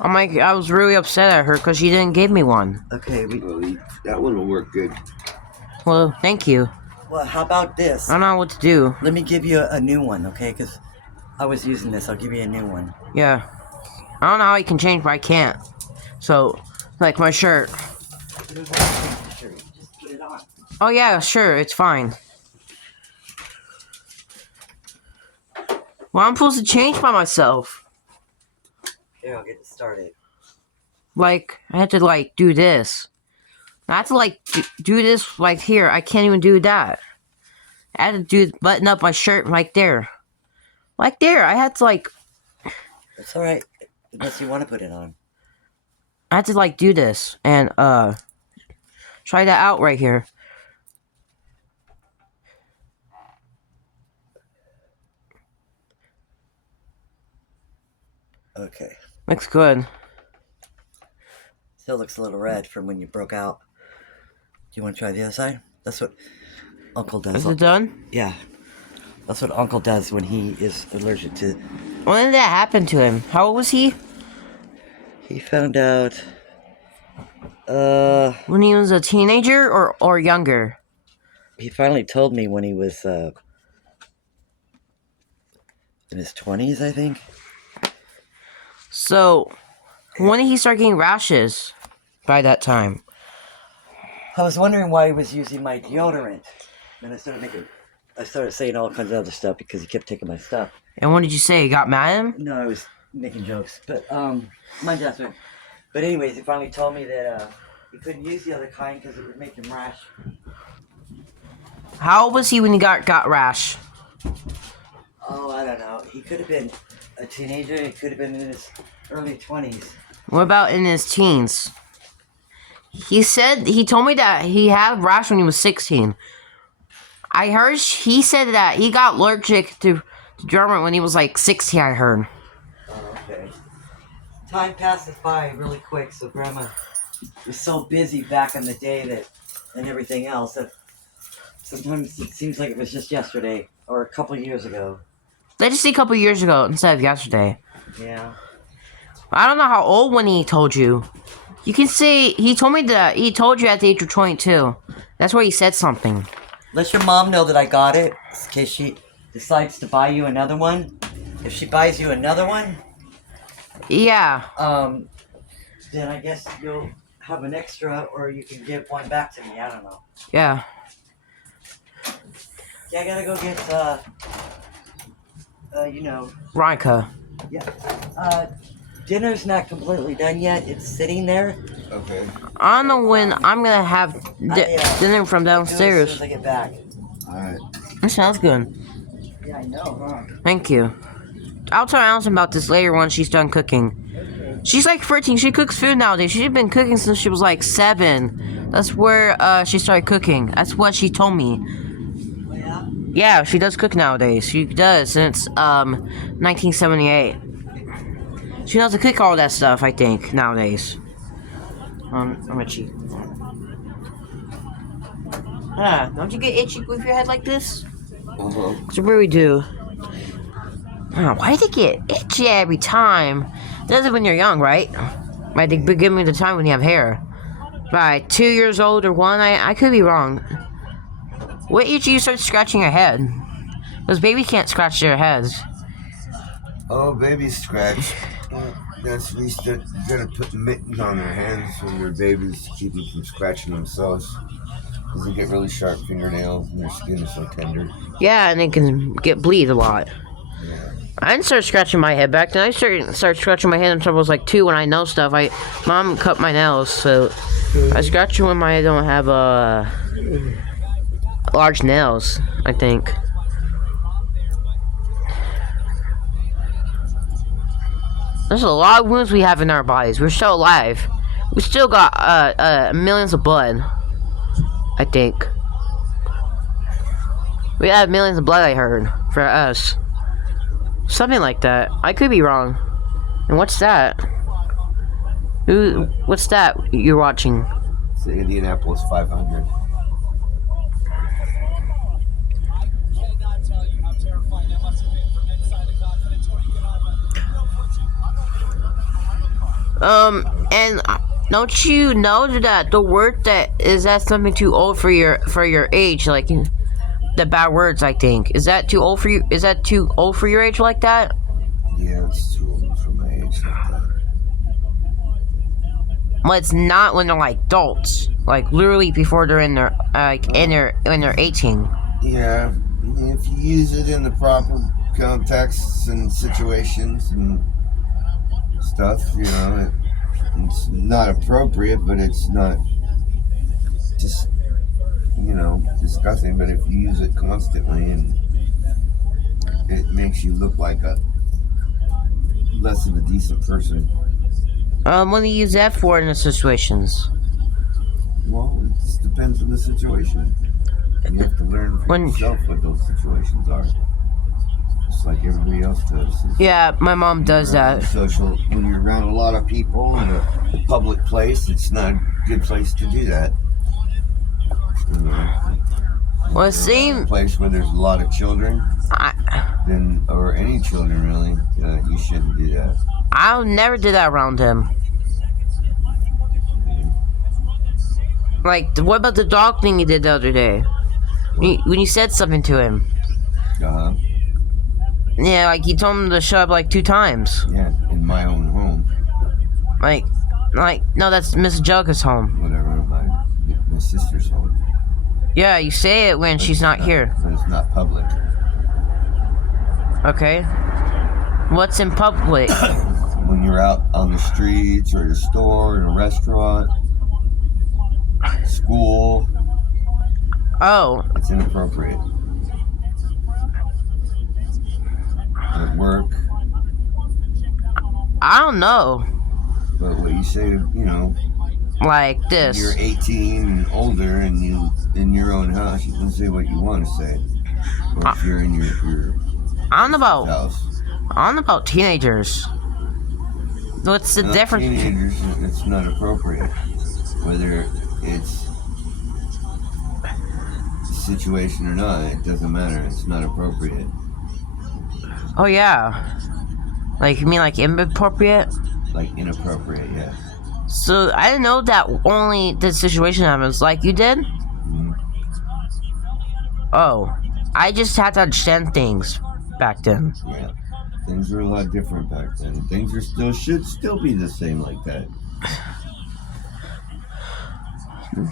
I was really upset at her because she didn't give me one. Okay, Well, that one will work good. Well, thank you. well, how about this? I don't know what to do. Let me give you a new one, okay? Because I was using this. I'll give you a new one. Yeah. I don't know how I can change, but I can't. So, like my shirt. You don't have to change the shirt. Just put it on. Oh yeah, sure, it's fine. Well, I'm supposed to change by myself. Here, I'll get it started. Like, I had to, like, do this. I had to, like, do this, like, here. I can't even do that. I had to button up my shirt, like, there. Like, there. I had to, like, It's alright. Unless you want to put it on. I had to, like, do this. And, try that out right here. Okay. Looks good. Still looks a little red from when you broke out. Do you want to try the other side? That's what Uncle does. Is it done? Yeah. That's what Uncle does when he is allergic to... When did that happen to him? How old was he? He found out... When he was a teenager or younger? He finally told me when he was, in his 20s, I think. So, when did he start getting rashes by that time? I was wondering why he was using my deodorant. And I started saying all kinds of other stuff because he kept taking my stuff. And what did you say? He got mad at him? No, I was making jokes. But, my judgment. But anyways, he finally told me that, he couldn't use the other kind because it would make him rash. How old was he when he got rash? Oh, I don't know. He could have been a teenager. He could have been in his early 20s. What about in his teens? He told me that he had rash when he was 16. I heard he said that he got allergic to deodorant when he was like 16, I heard. Oh, okay. Time passes by really quick, so Grandma was so busy back in the day that, and everything else, that sometimes it seems like it was just yesterday or a couple years ago. Let's just say a couple years ago instead of yesterday. Yeah. I don't know how old when he told you. You can say he told me that he told you at the age of 22. That's where he said something. Let your mom know that I got it in case she decides to buy you another one. If she buys you another one, Yeah. Then I guess you'll have an extra, or you can give one back to me. I don't know. Yeah. Yeah, I gotta go get Ronka. dinner's not completely done yet. It's sitting there. Okay. I don't know when I'm gonna have dinner from I'll do it as soon downstairs. as I get back. Alright. That sounds good. Yeah, I know, huh? Thank you. I'll tell Allison about this later when she's done cooking. She's like 14. She cooks food nowadays. She's been cooking since she was like 7. That's where she started cooking. That's what she told me. Oh, yeah? Yeah, she does cook nowadays. She does since 1978. She knows to cook all that stuff, I think, nowadays. I'm itchy. Don't you get itchy with your head like this? Uh-huh. So really do. Why do they get itchy every time? Does it when you're young, right? Like they begin with the time when you have hair. By 2 years old or 1, I could be wrong. What age do you start scratching your head? Those babies can't scratch their heads. Oh, babies scratch. That's we gotta put mittens on their hands when they're babies to keep them from scratching themselves. Because they get really sharp fingernails and their skin is so tender. Yeah, and they can bleed a lot. Yeah. I didn't start scratching my head back then. I started scratching my head until I was like 2 when I know stuff. Mom cut my nails, so I scratch when I don't have large nails, I think. There's a lot of wounds we have in our bodies. We're still alive. We still got millions of blood, I think. We have millions of blood, I heard, for us. Something like that. I could be wrong. And what's that? What's that you're watching? It's the Indianapolis 500. And don't you know that the word that something too old for your age, like the bad words, I think. Is that too old for you? Is that too old for your age like that? Yeah, it's too old for my age like that. Well, it's not when they're like adults, like literally before they're in their when they're 18. Yeah, if you use it in the proper contexts and situations and stuff, it's not appropriate, but it's not just, disgusting. But if you use it constantly, and it makes you look like a less of a decent person. What do you use that for in the situations? Well, it just depends on the situation. You have to learn for yourself what those situations are. Just like everybody else does. Yeah, my mom does that. When you're around a lot of people in a public place, it's not a good place to do that. Well, same place where there's a lot of children, or any children really, you shouldn't do that. I'll never do that around him. Like, what about the dog thing you did the other day? When you said something to him. Uh-huh. Yeah, like you told him to shut up like 2 times. Yeah, in my own home. Like, no, that's Miss Jugga's home. Whatever, my sister's home. Yeah, you say it when she's not here. But it's not public. Okay. What's in public? When you're out on the streets or at a store, in a restaurant, school. Oh. It's inappropriate. At work. I don't know. But what you say, like this. You're 18 and older, and you in your own house, you can say what you want to say. Or if you're in your I don't know about house. I don't know about teenagers. What's the difference? Teenagers, it's not appropriate. Whether it's a situation or not, it doesn't matter. It's not appropriate. Oh yeah. Like you mean like inappropriate? Like inappropriate, yeah. So I didn't know that only this situation happens. Like you did? Mm-hmm. Oh, I just had to understand things back then. Yeah. Things were a lot different back then. Things should still be the same like that.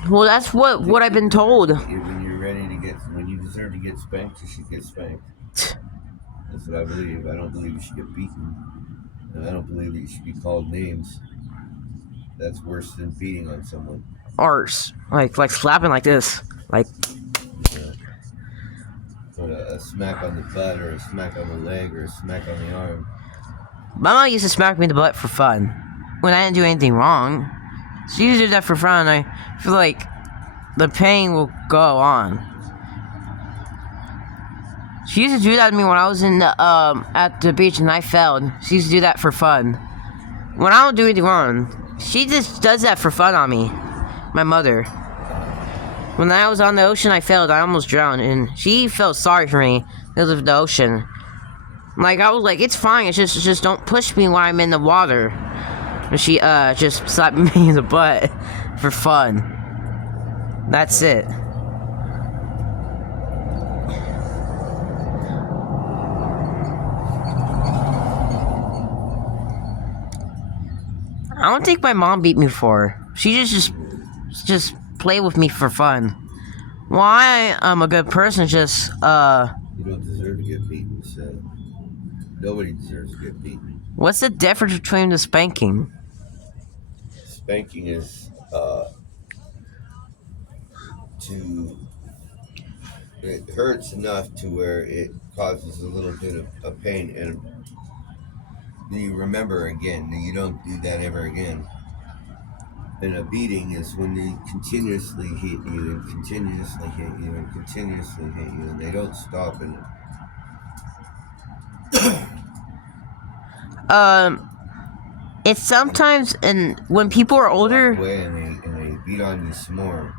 Well, that's what I've been told. When you deserve to get spanked, you should get spanked. That's what I believe. I don't believe you should get beaten, and I don't believe that you should be called names. That's worse than beating on someone. Arse, like slapping like this, like. But a smack on the butt, or a smack on the leg, or a smack on the arm. My mom used to smack me in the butt for fun when I didn't do anything wrong. She used to do that for fun. I feel like the pain will go on. She used to do that to me when I was in the, at the beach and I failed. She used to do that for fun. When I don't do anything wrong, she just does that for fun on me. My mother. When I was on the ocean, I failed. I almost drowned, and she felt sorry for me because of the ocean. Like, I was like, it's fine. It's just don't push me while I'm in the water. And she just slapped me in the butt for fun. That's it. I don't think my mom beat me before. She just play with me for fun. Why I'm a good person, just You don't deserve to get beaten, so nobody deserves to get beaten. What's the difference between the spanking? Spanking is it hurts enough to where it causes a little bit of pain, and you remember again that you don't do that ever again. And a beating is when they continuously hit you and continuously hit you and continuously hit you, and they don't stop. And it's sometimes, and when people are older, and they beat on you some more.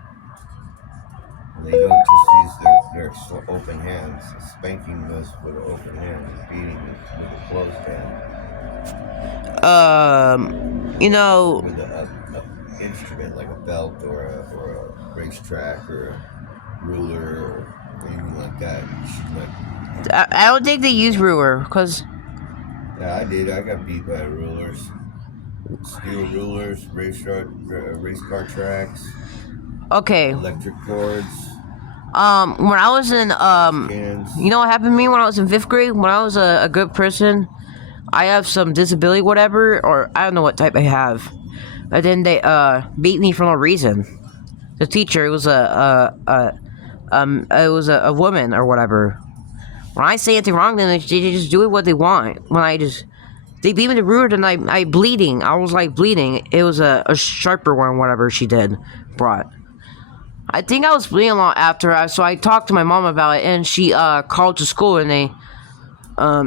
And they don't just use their open hands. Spanking goes with an open hand. Beating is with a closed hand. you know, With a instrument like a belt or a racetrack or a ruler or anything like that. You should not. I don't think they use ruler, because Yeah, I did. I got beat by rulers. Steel rulers, race car tracks, okay. electric cords. When I was in, Cans. you know what happened to me when I was in 5th grade? When I was a good person, I have some disability, whatever, or I don't know what type I have. But then they, beat me for no reason. The teacher, it was a woman or whatever. When I say anything wrong, then they just do it what they want. They beat me to rude and I bleeding. I was like bleeding. It was a sharper one, whatever she brought. I think I was bleeding a lot after, so I talked to my mom about it, and she called to school, and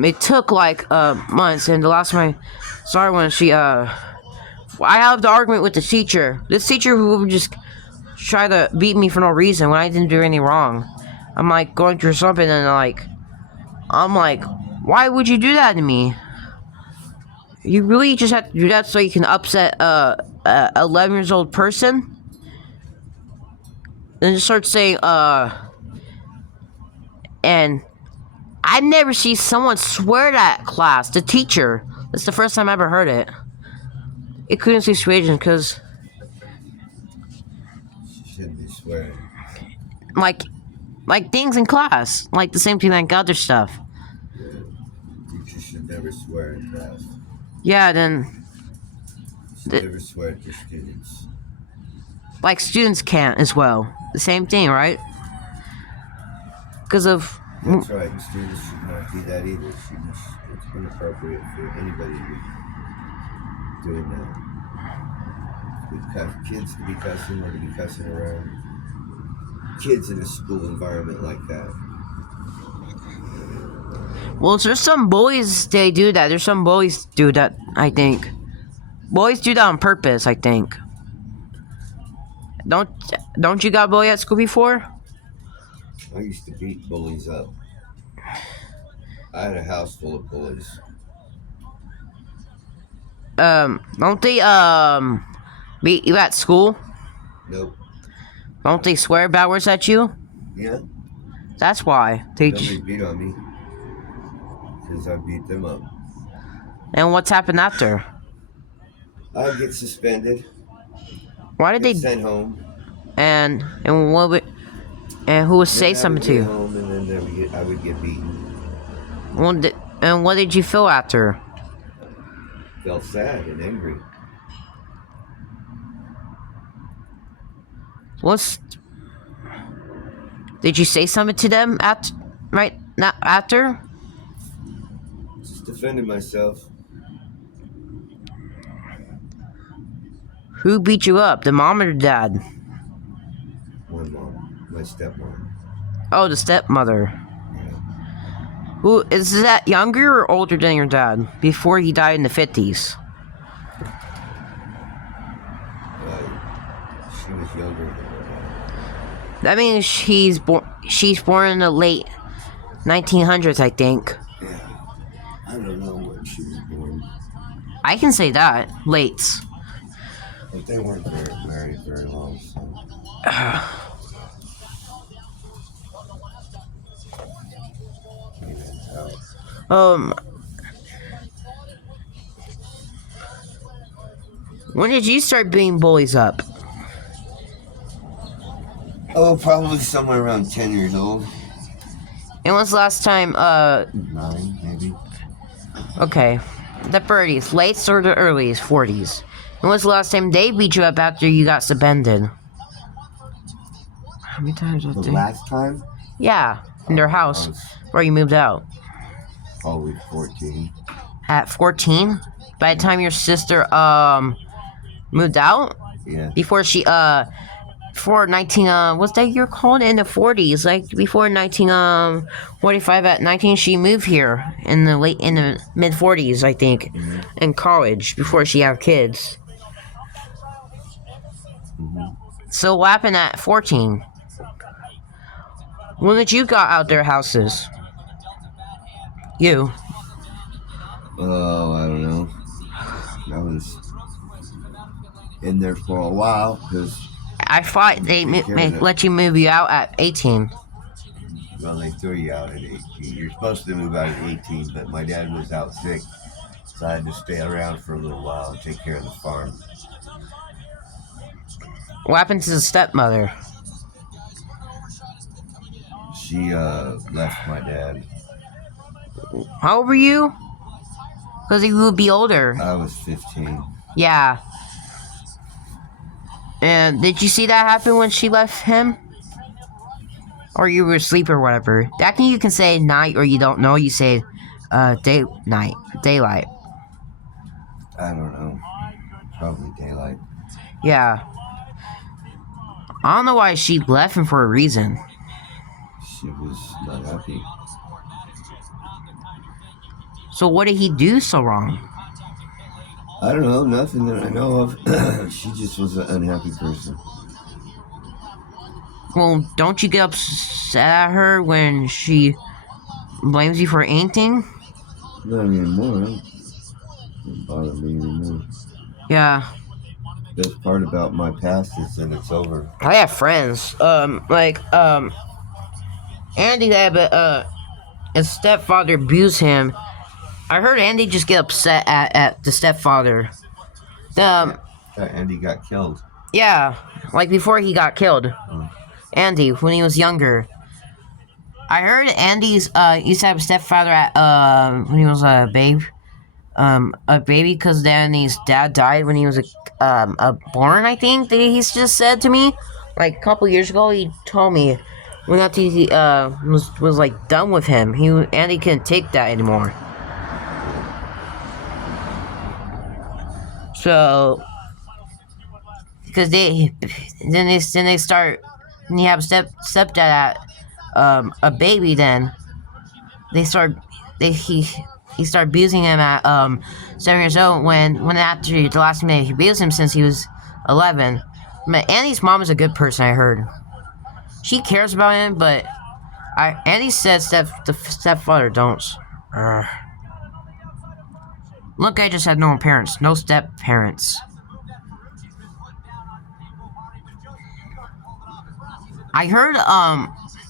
it took like months, and the last time I saw her when I had the argument with the teacher. This teacher who would just try to beat me for no reason when I didn't do anything wrong. I'm like going through something, and I'm like, why would you do that to me? You really just have to do that so you can upset a 11-year-old person? And just start saying, and I never see someone swear at class, the teacher. That's the first time I ever heard it. It couldn't see situation because, She shouldn't be swearing. like things in class, like the same thing like other stuff. Yeah. Teachers should never swear in class. Yeah, then, Should never swear at their students. like students can't as well. The same thing, right? Because of That's right. And students should not do that either. It's inappropriate for anybody to be doing that. Kids to be cussing or to be cussing around kids in a school environment like that. Well, there's some boys they do that. There's some boys do that, I think. Boys do that on purpose, I think. Don't you got bullied at school before? I used to beat bullies up. I had a house full of bullies. Don't they beat you at school? Nope. Don't they swear bad words at you? Yeah. That's why. Nobody beat on me because I beat them up. And what's happened after? I'd get suspended, Why did get they? sent home. And what? And who would say Then I something would to get you? home, and then I would get beaten. And what did you feel after? Felt sad and angry. What's? Did you say something to them after? Just defending myself. Who beat you up? The mom or the dad? My mom, my stepmom. Oh, the stepmother. Yeah. Who is that? Younger or older than your dad? Before he died in the 50s. She was younger than my That means she's born in the late 1900s, I think. dad. Yeah. I don't know when she was born. I can say that. Late. But they weren't married very long, so. um. When did you start beating bullies up? Oh, probably somewhere around 10 years old. And when's the last time, 9, maybe. okay. The 30s, late or the earliest 40s. And when's the last time they beat you up after you got suspended? How many times was The it? last time? Yeah, in their house, I was where you moved out. probably 14. At 14? By the time your sister, moved out? Yeah. Before she, before 19, what's that year called? In the 40s, like, before 19, 45 at 19, she moved here in the mid 40s, I think, in college, before she had kids. So what happened at 14? When did you got out their houses? You. Oh, I don't know. I was in there for a while because, I thought they let you move you out at 18. well, they threw you out at 18. You're supposed to move out at 18, but my dad was out sick, so I had to stay around for a little while and take care of the farm. What happened to the stepmother? She left my dad. How old were you? Because you would be older. I was 15. Yeah. And did you see that happen when she left him? Or you were asleep or whatever. That you can say night or you don't know. You say daylight. I don't know. Probably daylight. Yeah. I don't know why she left him for a reason. She was not happy. So what did he do so wrong? I don't know. Nothing that I know of. She just was an unhappy person. Well, don't you get upset at her when she blames you for anything? Not anymore. It doesn't bother me anymore. Yeah. The best part about my past is that it's over. I have friends. Andy had his stepfather abused him. I heard Andy just get upset at the stepfather. Andy got killed. Yeah, like before he got killed. Andy, when he was younger. I heard Andy's used to have a stepfather at when he was a babe. A baby, because Danny's dad died when he was born, I think, that he's just said to me. Like a couple years ago, he told me when after he was like done with him, Andy couldn't take that anymore. So, because they start, when you have stepdad at a baby, then he started abusing him at 7 years old. When after the last time he abused him since he was 11. But Andy's mom is a good person, I heard. She cares about him, but Andy says that the stepfather don't. Look, I just had no parents, no step parents. I heard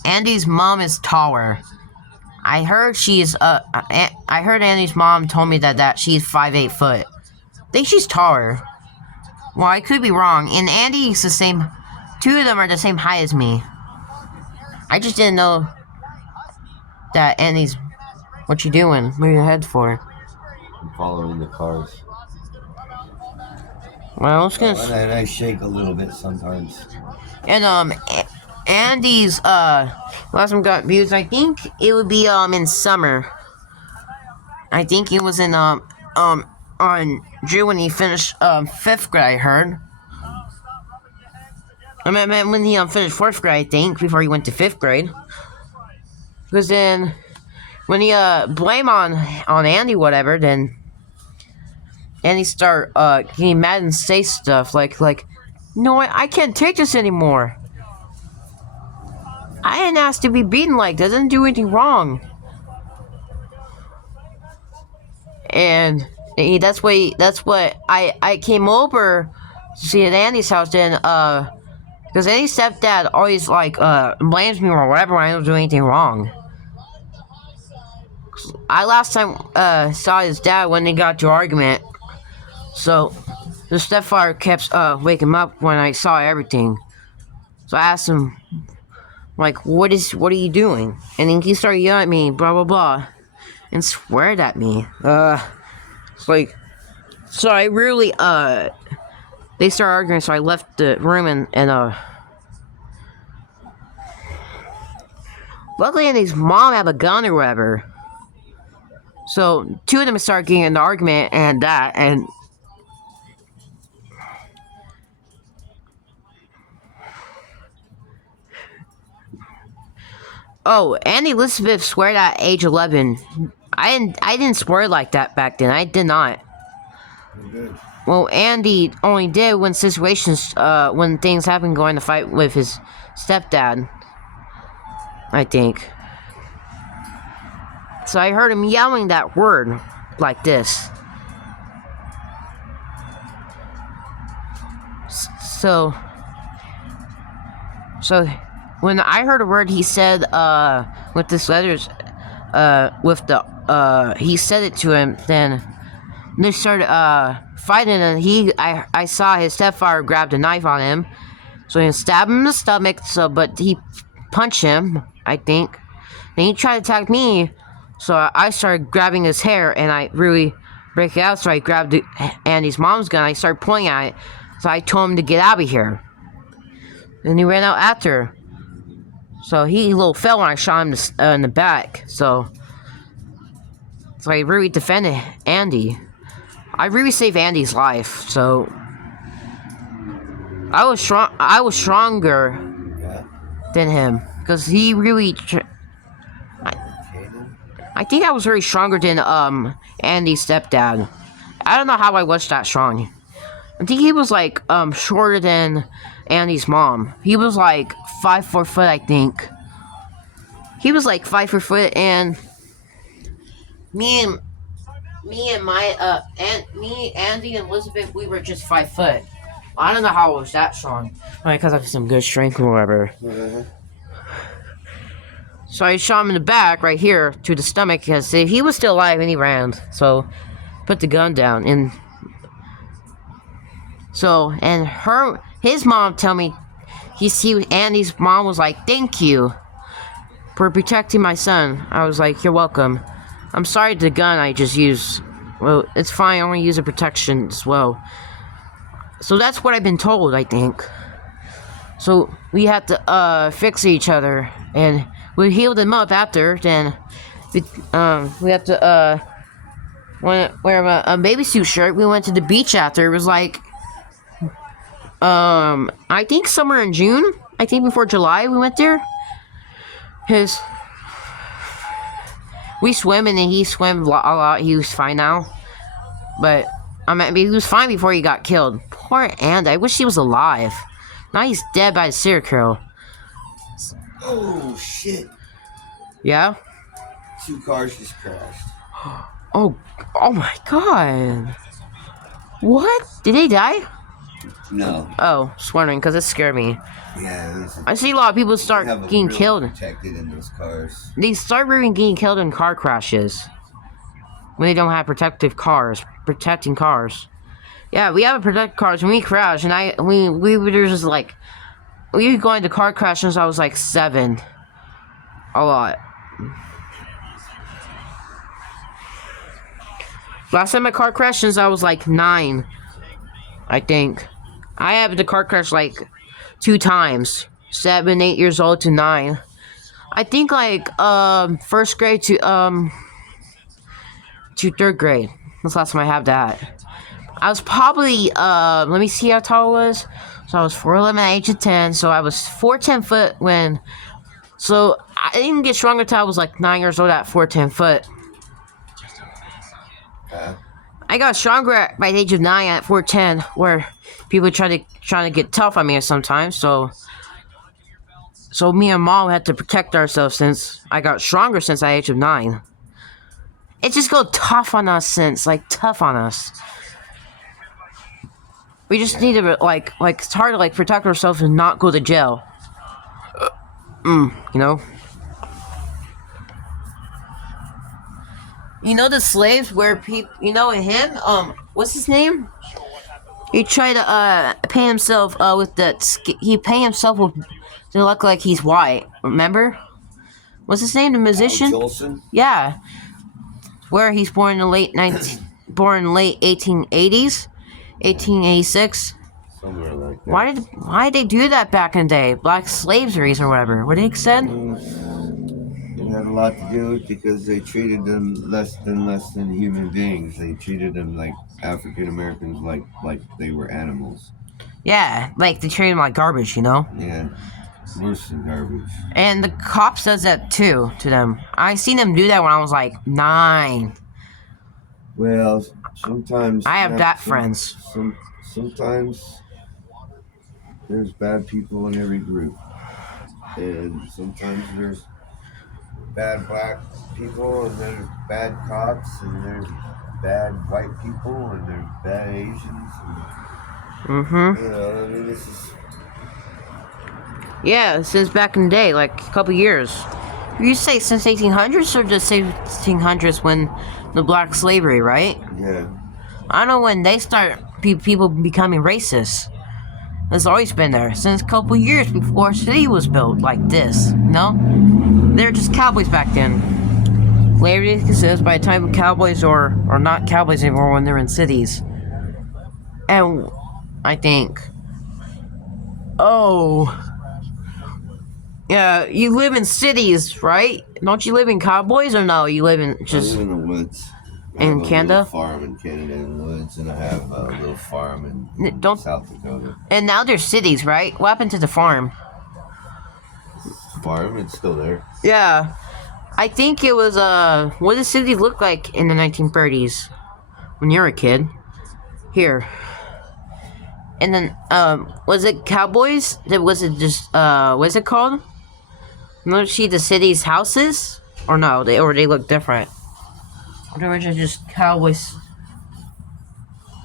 Andy's mom is taller. I heard I heard Andy's mom told me that she's 5'8" foot. I think she's taller. Well, I could be wrong. And Andy's the same. Two of them are the same height as me. I just didn't know that Andy's. What you doing? Where your head for? I'm following the cars. Well, I was gonna. And I shake a little bit sometimes. And Andy's last time got views. I think it would be in summer. I think it was in on June when he finished 5th grade. I heard. I mean when he finished 4th grade. I think before he went to 5th grade. Because then when he blame on Andy whatever, then Andy start getting mad and say stuff like no, I can't take this anymore. I didn't ask to be beaten like that. I didn't do anything wrong. And that's what I came over to see at Andy's house then, because Andy's stepdad always blames me or whatever when I don't do anything wrong. I last time saw his dad when they got to argument, so the stepfather kept waking him up when I saw everything. So I asked him, like, what are you doing? And then he started yelling at me, blah blah blah, and sweared at me. It's like, so I really they started arguing, so I left the room and luckily Andy's mom had a gun or whatever. So two of them started getting in an argument and oh, and Elizabeth swore at age 11. I didn't swear like that back then. I did not. Well, Andy only did when situations, when things happen going to fight with his stepdad. I think. So I heard him yelling that word like this. So when I heard a word he said with this letters with the he said it to him, then they started fighting, and I saw his stepfather grabbed a knife on him, so he stabbed him in the stomach, but he punched him, I think. Then he tried to attack me, so I started grabbing his hair and I really break it out, so I grabbed Andy's mom's gun. I started pointing at it, so I told him to get out of here. And he ran out after. So he little fell when I shot him in the back. So I really defended Andy. I really saved Andy's life. So I was stronger than him because he really. I think I was very stronger than Andy's stepdad. I don't know how I was that strong. I think he was shorter than Andy's mom. He was 5'4" foot, I think. He was 5'4" foot, and me, Andy, and Elizabeth, we were just 5 foot. I don't know how I was that strong. Because I have some good strength or whatever. So I shot him in the back, right here, to the stomach, because he was still alive and he ran. So, put the gun down, and his mom told me, Andy's mom was like, thank you for protecting my son. I was like, you're welcome. I'm sorry the gun I just used. Well, it's fine, I only use a protection as well. So that's what I've been told, I think. So we had to fix each other, and we healed him up after. Then we have to wear a baby suit shirt. We went to the beach after. It was I think somewhere in June. I think before July we went there. We swim, and then he swam a lot. He was fine now, but he was fine before he got killed. Poor Andy. I wish he was alive. Now he's dead by a serial killer. Oh shit! Yeah. 2 cars just crashed. Oh my god! What? Did they die? No. Oh, just wondering, because it scared me. Yeah. I see a lot of people start getting killed. Protected in those cars. They start really getting killed in car crashes. When they don't have protecting cars. Yeah, we have a protect cars when we crash, and we were just like, we were going to car crashes since I was like 7. A lot. Last time I car crashed since I was like 9, I think. I had the car crash like 2 times, 7, 8 years old to 9. I think like first grade to 3rd grade. That's the last time I had that. I was probably let me see how tall I was. So I was 4'11" at the age of 10. So I was 4'10" foot when. So I didn't get stronger until I was like 9 years old at 4'10" foot. I got stronger by the age of 9 at 4'10", where people trying to get tough on me sometimes. So me and Mom had to protect ourselves since I got stronger since the age of 9. It just got tough on us tough on us. We just need to like it's hard to like protect ourselves and not go to jail. You know. You know the slaves where people, you know him, what's his name? He tried to paint himself with he paint himself with to look like he's white. Remember? What's his name? The musician? Jolson? Yeah. Where he's born in the late 1880s, 1886. Somewhere like that. Why did they do that back in the day? Black slavery or whatever. What they said? It had a lot to do with because they treated them less than human beings. They treated them like African Americans like they were animals. Yeah, like they treated them like garbage, you know? Yeah, worse than garbage. And the cops does that too to them. I seen them do that when I was like 9. Well, sometimes I have that friends. Sometimes there's bad people in every group, and sometimes there's bad black people, and there's bad cops, and there's bad white people, and there's bad Asians. And, you know, I mean, this is. Yeah, since back in the day, like a couple years. You say since 1800s or just 1800s when the black slavery, right? Yeah. I don't know when they start people becoming racist. It's always been there since a couple years before city was built like this. You know, they're just cowboys back then. Slavery exists by the time cowboys or not cowboys anymore when they're in cities. And I think, yeah, you live in cities, right? Don't you live in cowboys or no? You live in just I live in the woods. in Canada. I have a farm in Canada in the woods, and I have a little farm in South Dakota. And now there's cities, right? What happened to the farm? Farm, it's still there. Yeah, I think it was what did cities look like in the 1930s when you were a kid? Here. And then was it cowboys? Was it just what's it called? No, see the city's houses? Or no, they look different. Or were just cowboys?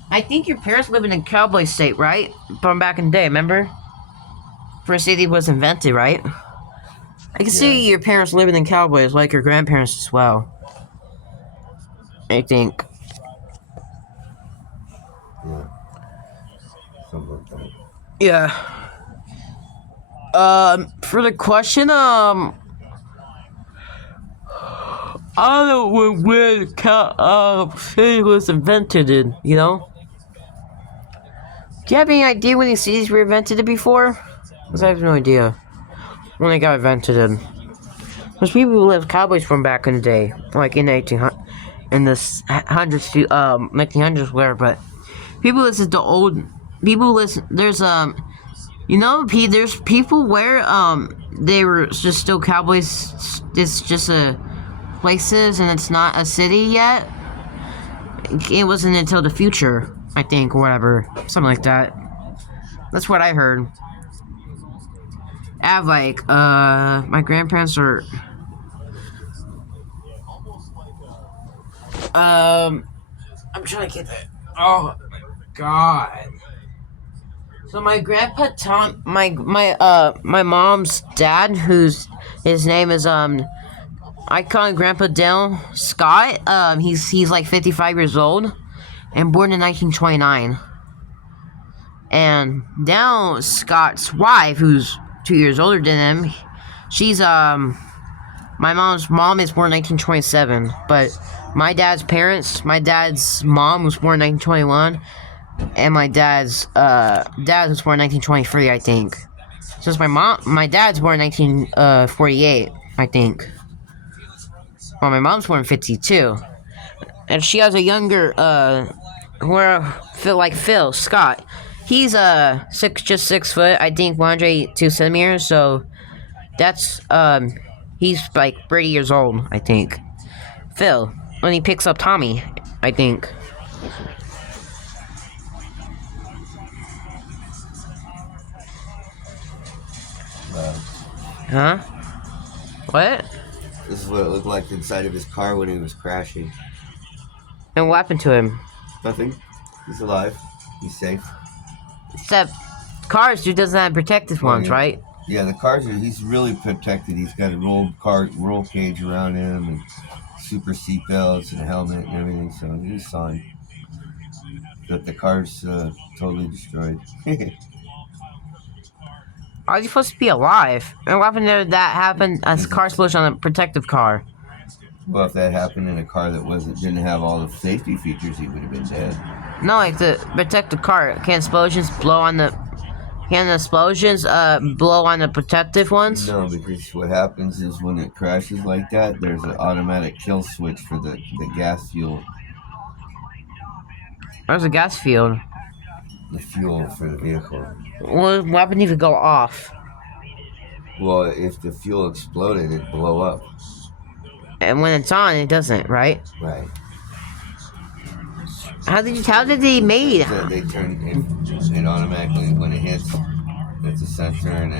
I think your parents live in a cowboy state, right? From back in the day, remember? First city was invented, right? I can see your parents living in cowboys, like your grandparents as well. I think. Yeah. Something like that. Yeah. For the question, I don't know when city was invented in, you know? Do you have any idea when these cities were invented before? Because I have no idea when they got invented in. There's people who lived cowboys from back in the day, like in the 1800s, in the hundreds to 1900s, whatever. But people listen to old. People listen. There's you know, there's people where they were just still cowboys. It's just places, and it's not a city yet. It wasn't until the future, I think, or whatever, something like that. That's what I heard. I have like my grandparents are I'm trying to get that. Oh my god. So my grandpa Tom, my mom's dad, his name is I call him Grandpa Dale Scott. He's like 55 years old, and born in 1929. And now Scott's wife, who's 2 years older than him, she's my mom's mom is born in 1927, but my dad's mom was born in 1921, and my dad's dad was born in 1923, I think. Since my dad's born in 1948, I think. Well, my mom's born in 52, and she has a younger Phil Scott. He's just 6 foot, I think 182 centimeters. So that's he's like 30 years old, I think. Phil, when he picks up Tommy, I think. Huh? What? This is what it looked like inside of his car when he was crashing. And what happened to him? Nothing. He's alive. He's safe. Except cars, dude, doesn't have protective ones, yeah. right? Yeah, the cars he's really protected. He's got a roll cage around him and super seatbelts and a helmet and everything, so he's fine. But the car's totally destroyed. How is he supposed to be alive? And what happened there that happened as car explosion on a protective car? Well, if that happened in a car that didn't have all the safety features, he would have been dead. No, like the protective car. Can explosions blow on the protective ones? No, because what happens is when it crashes like that, there's an automatic kill switch for the gas fuel. Where's the gas field? The fuel for the vehicle. What happened if it go off? Well, if the fuel exploded, it'd blow up. And when it's on, it doesn't, right? Right. How did they made? So they turn it automatically when it hits. It's a sensor and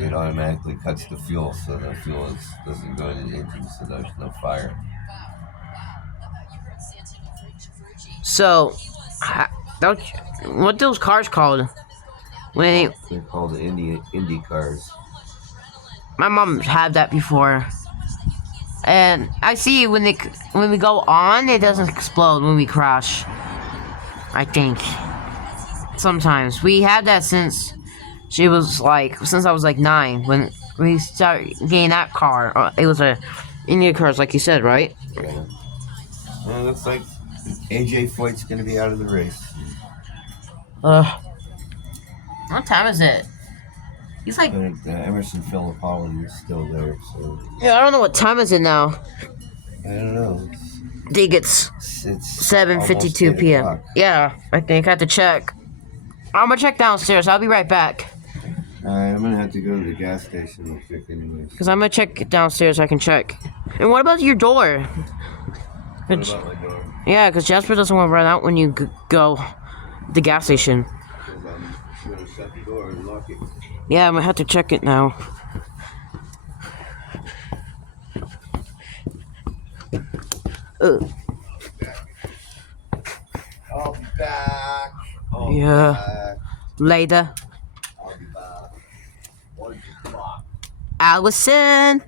it automatically cuts the fuel, so the fuel doesn't go into the engine, so there's no fire. So, what those cars called? They're called the Indy cars. My mom had that before, and I see when we go on, it doesn't explode when we crash. I think sometimes we had that since I was like 9 when we started getting that car. It was a Indy cars, like you said, right? Yeah. Well, it looks like AJ Foyt's gonna be out of the race. What time is it? He's like... But Emerson Philippoli is still there, so... Yeah, I don't know what time is it now. I don't know. I think it's 7:52 p.m. Yeah, I think I have to check. I'm gonna check downstairs. I'll be right back. Alright, I'm gonna have to go to the gas station real quick anyways. Because I'm gonna check downstairs. I can check. And what about your door? What about my door? Yeah, because Jasper doesn't want to run out when you go to the gas station. Because I'm gonna shut the door and lock it. Yeah, I'm gonna have to check it now. I'll be back. Later. I'll be back. 1 o'clock. Allison.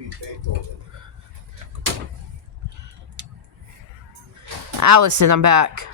Allison, I'm back.